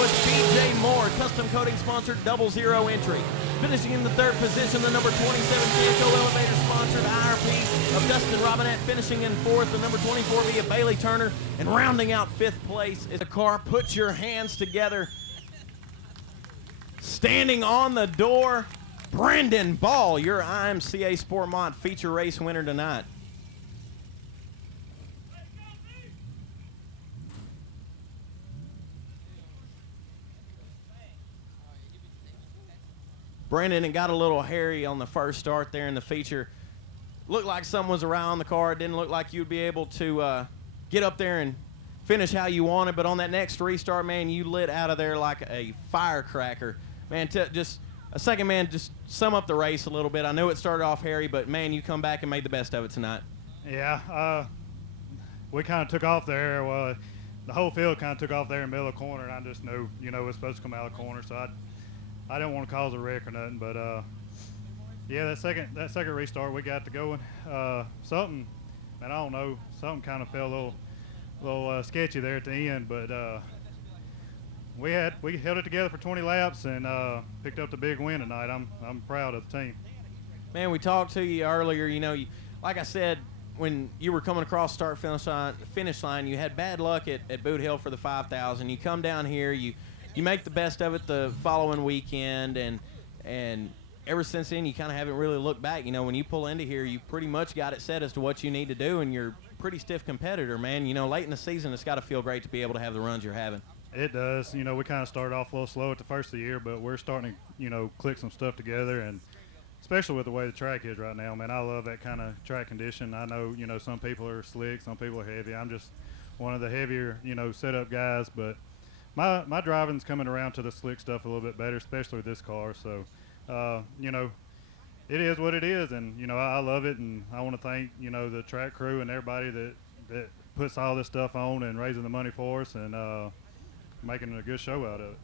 is BJ Moore, custom coating sponsored 00 entry. Finishing in the third position, the number 27 Danco Elevator sponsored IRP of Dustin Robinette. Finishing in fourth, the number 24 via Bailey Turner. And rounding out fifth place is the car. Put your hands together. Standing on the door, Brandon Ball, your IMCA Sport Mod feature race winner tonight. Brandon, it got a little hairy on the first start there in the feature. Looked like something was around the car. It didn't look like you'd be able to get up there and finish how you wanted, but on that next restart, man, you lit out of there like a firecracker. Man, just a second, man, just sum up the race a little bit. I know it started off hairy, but, man, you come back and made the best of it tonight. Yeah, we kind of took off there. Well, the whole field kind of took off there in the middle of the corner, and I just knew, you know, it was supposed to come out of the corner, so I didn't want to cause a wreck or nothing. But, yeah, that second restart we got to going. Something, and I don't know, something kind of felt a little sketchy there at the end, but we held it together for 20 laps and picked up the big win tonight. I'm proud of the team. Man, we talked to you earlier. You know, like I said, when you were coming across finish line, you had bad luck at Boot Hill for the 5,000. You come down here, you make the best of it the following weekend, and ever since then you kind of haven't really looked back. You know, when you pull into here, you pretty much got it set as to what you need to do, and you're a pretty stiff competitor, man. You know, late in the season, it's got to feel great to be able to have the runs you're having. It does. You know, we kind of started off a little slow at the first of the year, but we're starting to, you know, click some stuff together, and especially with the way the track is right now, man, I love that kind of track condition. I know, you know, some people are slick, some people are heavy. I'm just one of the heavier, you know, setup guys, but my driving's coming around to the slick stuff a little bit better, especially with this car. So, you know, it is what it is, and, you know, I love it, and I want to thank, you know, the track crew and everybody that puts all this stuff on and raising the money for us and making a good show out of it.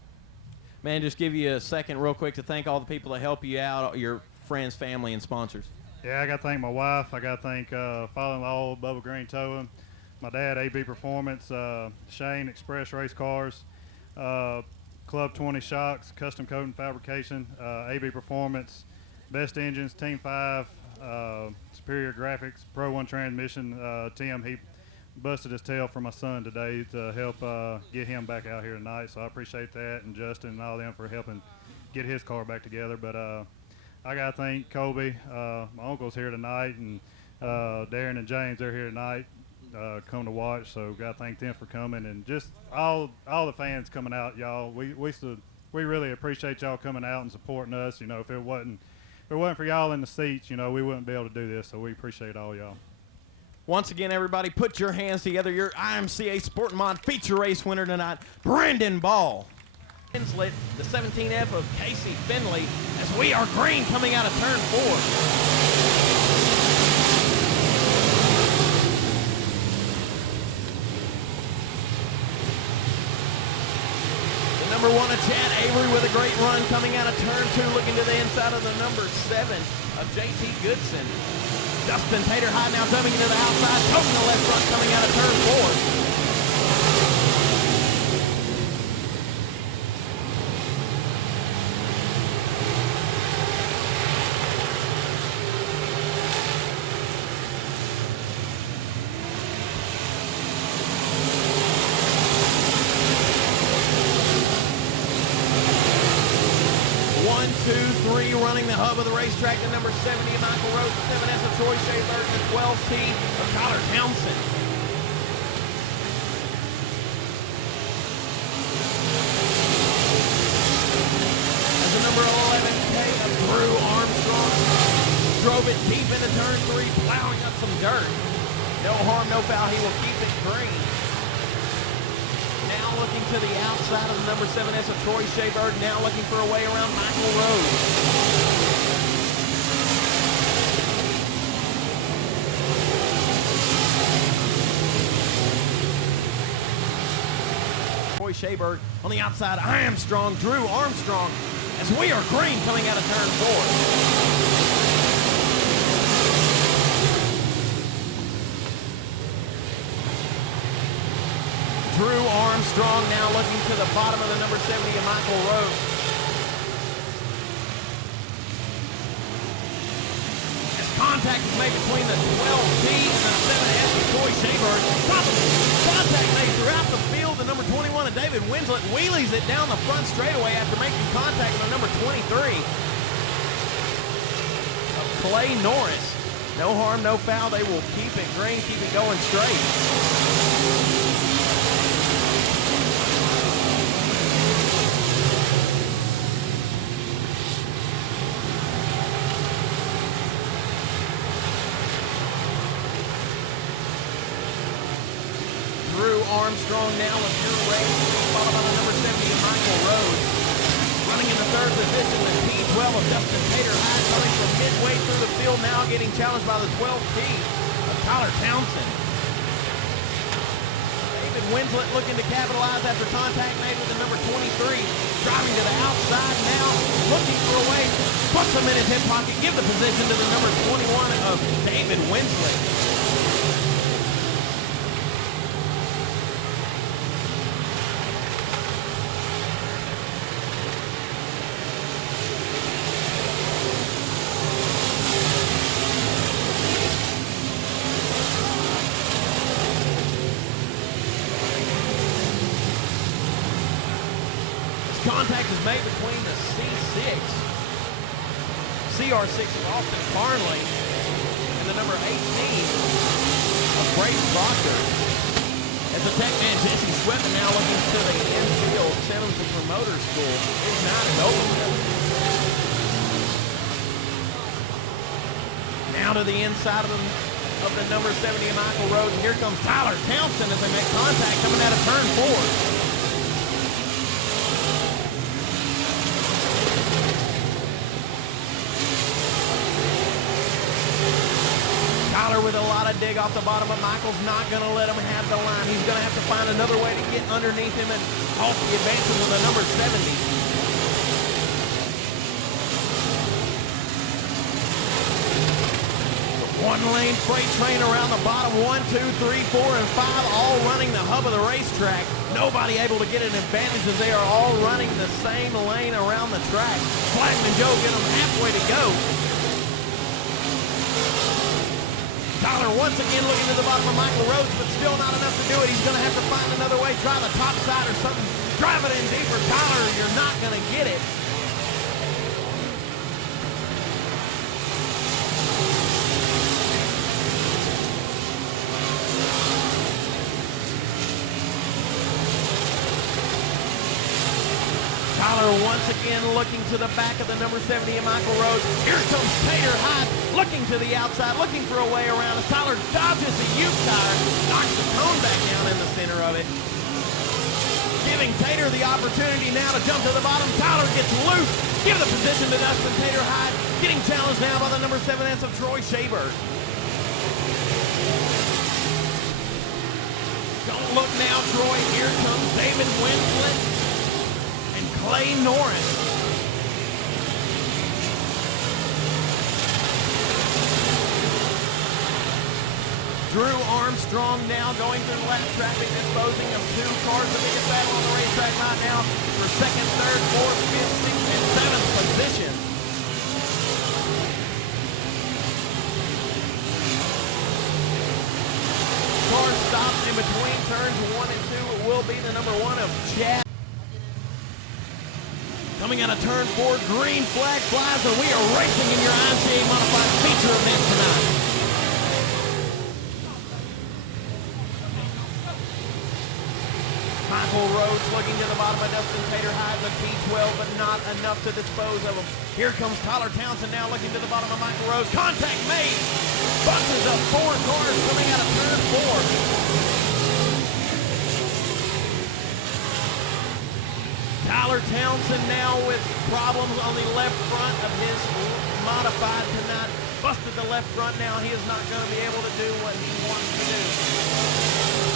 Man, just give you a second real quick to thank all the people that help you out, your friends, family, and sponsors. Yeah, I got to thank my wife. I got to thank father-in-law, Bubba Green Towing, my dad, AB Performance, Shane, Express Race Cars, Club 20 Shocks, Custom Coating Fabrication, AB Performance, Best Engines, Team 5, Superior Graphics, Pro 1 Transmission. Tim, he busted his tail for my son today to help get him back out here tonight, so I appreciate that, and Justin and all them for helping get his car back together. But I got to thank Colby. My uncle's here tonight, and Darren and James, they're here tonight, come to watch, so got to thank them for coming, and just all the fans coming out, y'all. We really appreciate y'all coming out and supporting us. You know, if it wasn't for y'all in the seats, you know, we wouldn't be able to do this, so we appreciate all y'all. Once again, everybody, put your hands together. Your IMCA Sport Mod feature race winner tonight, Brandon Ball. Lit the 17F of Casey Finley as we are green coming out of turn 4. Number 1 of Chad Avery with a great run coming out of turn 2, looking to the inside of the number 7 of JT Goodson. Dustin Tater High now coming into the outside, toting the left front coming out of turn 4. 2-3 running the hub of the racetrack, the number 70 of Michael Rhodes, 7S of Troy Shaver, and the 12T of Tyler Townsend. As the number 11K of Drew Armstrong drove it deep into turn 3, plowing up some dirt. No harm, no foul, he will keep it green. Now looking to the outside of the number 7S of Troy Shaver, now looking for a way around Michael Rhodes. Troy Shaver on the outside, Armstrong, Drew Armstrong, as we are green coming out of turn 4. Drew Armstrong now looking to the bottom of the number 70 of Michael Rhodes. As contact is made between the 12T and the 7S of Troy Shaver. Contact made throughout the field. The number 21 of David Winslet wheelies it down the front straightaway after making contact with the number 23 of Clay Norris. No harm, no foul. They will keep it green, keep it going straight. Armstrong now with your race, followed by the number 70 of Michael Rhodes. Running in the third position, the T12 of Dustin Tater High coming from midway through the field, now getting challenged by the 12T of Tyler Townsend. David Winslet looking to capitalize after contact made with the number 23. Driving to the outside now, looking for a way. Puts him in his hip pocket, give the position to the number 21 of David Winslet. Contact is made between the CR6 of Austin Farnley and the number 18 of Brayden Proctor. As the tech man Jesse Sweatman now looking to the infield, sent him to promoter school. It's not an open. Now to the inside of the number 70 of Michael Rhodes. Here comes Tyler Townsend as they make contact coming out of turn 4. Tyler with a lot of dig off the bottom, but Michael's not going to let him have the line. He's going to have to find another way to get underneath him and halt the advances with the number 70. One lane freight train around the bottom, 1, 2, 3, 4, and 5, all running the hub of the racetrack. Nobody able to get an advantage as they are all running the same lane around the track. Flagman Joe get them halfway to go. Tyler once again looking to the bottom of Michael Rhodes, but still not enough to do it. He's going to have to find another way, try the top side or something. Drive it in deeper. Tyler, you're not going to get it. Tyler once again looking to the back of the number 70 of Michael Rhodes. Here comes Tater High, looking to the outside, looking for a way around as Tyler dodges a U-tire, knocks the cone back down in the center of it. Giving Tater the opportunity now to jump to the bottom. Tyler gets loose, give the position to Dustin Tater High, getting challenged now by the number 7S of Troy Shaver. Don't look now, Troy. Here comes David Winslet. Clay Norris. Drew Armstrong now going through lap traffic, disposing of 2 cars. The biggest battle on the racetrack right now for 2nd, 3rd, 4th, 5th, 6th, and 7th position. Cars stopped in between turns 1 and 2. It will be the number 1 of Chad. Coming out of turn 4, green flag flies, and we are racing in your IMCA modified feature event tonight. Michael Rhodes looking to the bottom of Dustin Tater-Hyde, the T12, but not enough to dispose of him. Here comes Tyler Townsend now looking to the bottom of Michael Rhodes. Contact made. Bunches of 4 cars coming out of turn 4. Tyler Townsend now with problems on the left front of his modified tonight. Busted the left front now. He is not going to be able to do what he wants to do.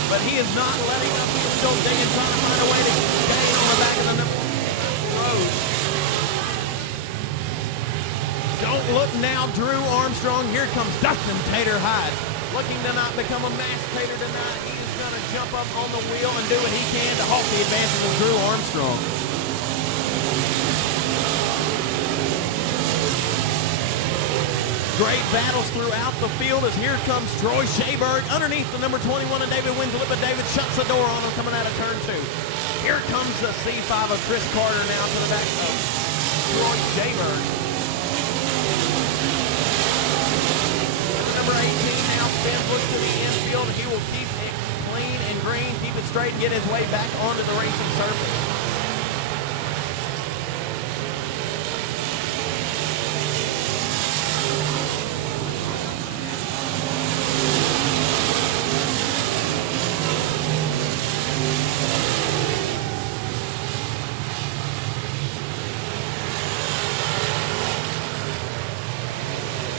But he is not letting up. He is still digging, trying to find a way to gain on the back of the number 1 road. Don't look now, Drew Armstrong. Here comes Dustin Tater-Hyde. Looking to not become a mass tater tonight. He is going to jump up on the wheel and do what he can to halt the advances of Drew Armstrong. Great battles throughout the field as here comes Troy Shaberg underneath the number 21 and David Winslet, but David shuts the door on him coming out of turn 2. Here comes the C5 of Chris Carter now to the back of Troy Shaberg. Number 18 now spins, looks to the infield. He will keep it clean and green, keep it straight, and get his way back onto the racing surface.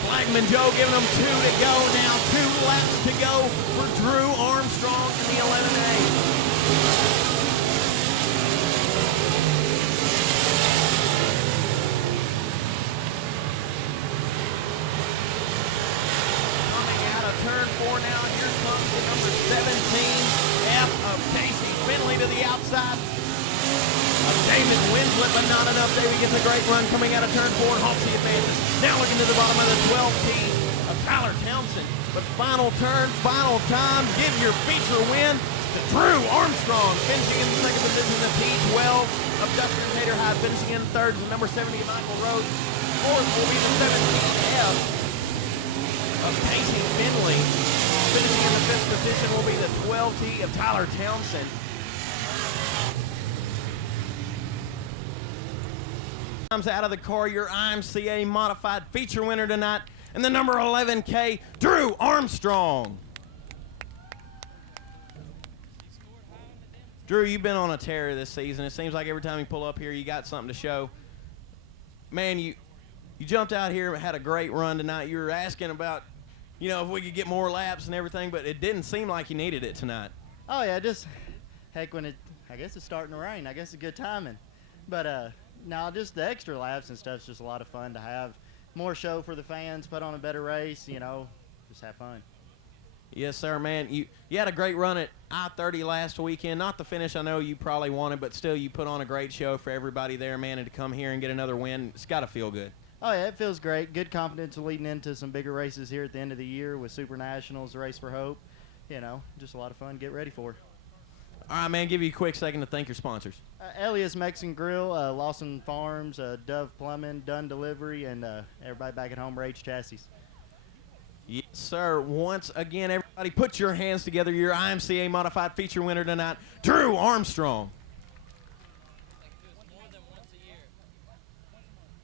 Flagman Joe giving them 2 to go now. 2 laps to go for Drew Armstrong in the 11A. Coming out of turn 4 now, here comes the number 17F of Casey Finley to the outside of David Winslet, but not enough. David gets a great run coming out of turn 4 and halts the advantage. Now looking to the bottom of the 12T of Tyler Townsend. But final turn, final time, give your feature win to Drew Armstrong, finishing in the 2nd position, the T12 of Dustin Tater-Hyde, finishing in 3rd, the number 70 of Michael Rhodes. 4th will be the 17F of Casey Finley. Finishing in the 5th position will be the 12T of Tyler Townsend. Comes out of the car, your IMCA modified feature winner tonight, and the number 11K, Drew Armstrong. Drew, you've been on a tear this season. It seems like every time you pull up here, you got something to show. Man, you jumped out here and had a great run tonight. You were asking about, you know, if we could get more laps and everything, but it didn't seem like you needed it tonight. Oh yeah, just heck when I guess it's starting to rain. I guess it's good timing, but no, just the extra laps and stuff's just a lot of fun to have. More show for the fans, put on a better race, you know, just have fun. Yes, sir, man. You had a great run at I-30 last weekend. Not the finish I know you probably wanted, but still you put on a great show for everybody there, man, and to come here and get another win, it's got to feel good. Oh, yeah, it feels great. Good confidence leading into some bigger races here at the end of the year with Super Nationals, Race for Hope. You know, just a lot of fun. Get ready for it. All right, man, give you a quick second to thank your sponsors. Elias Mexican Grill, Lawson Farms, Dove Plumbing, Dunn Delivery, and everybody back at home, Rage Chassis. Yes, sir. Once again, everybody put your hands together. Your IMCA modified feature winner tonight, Drew Armstrong.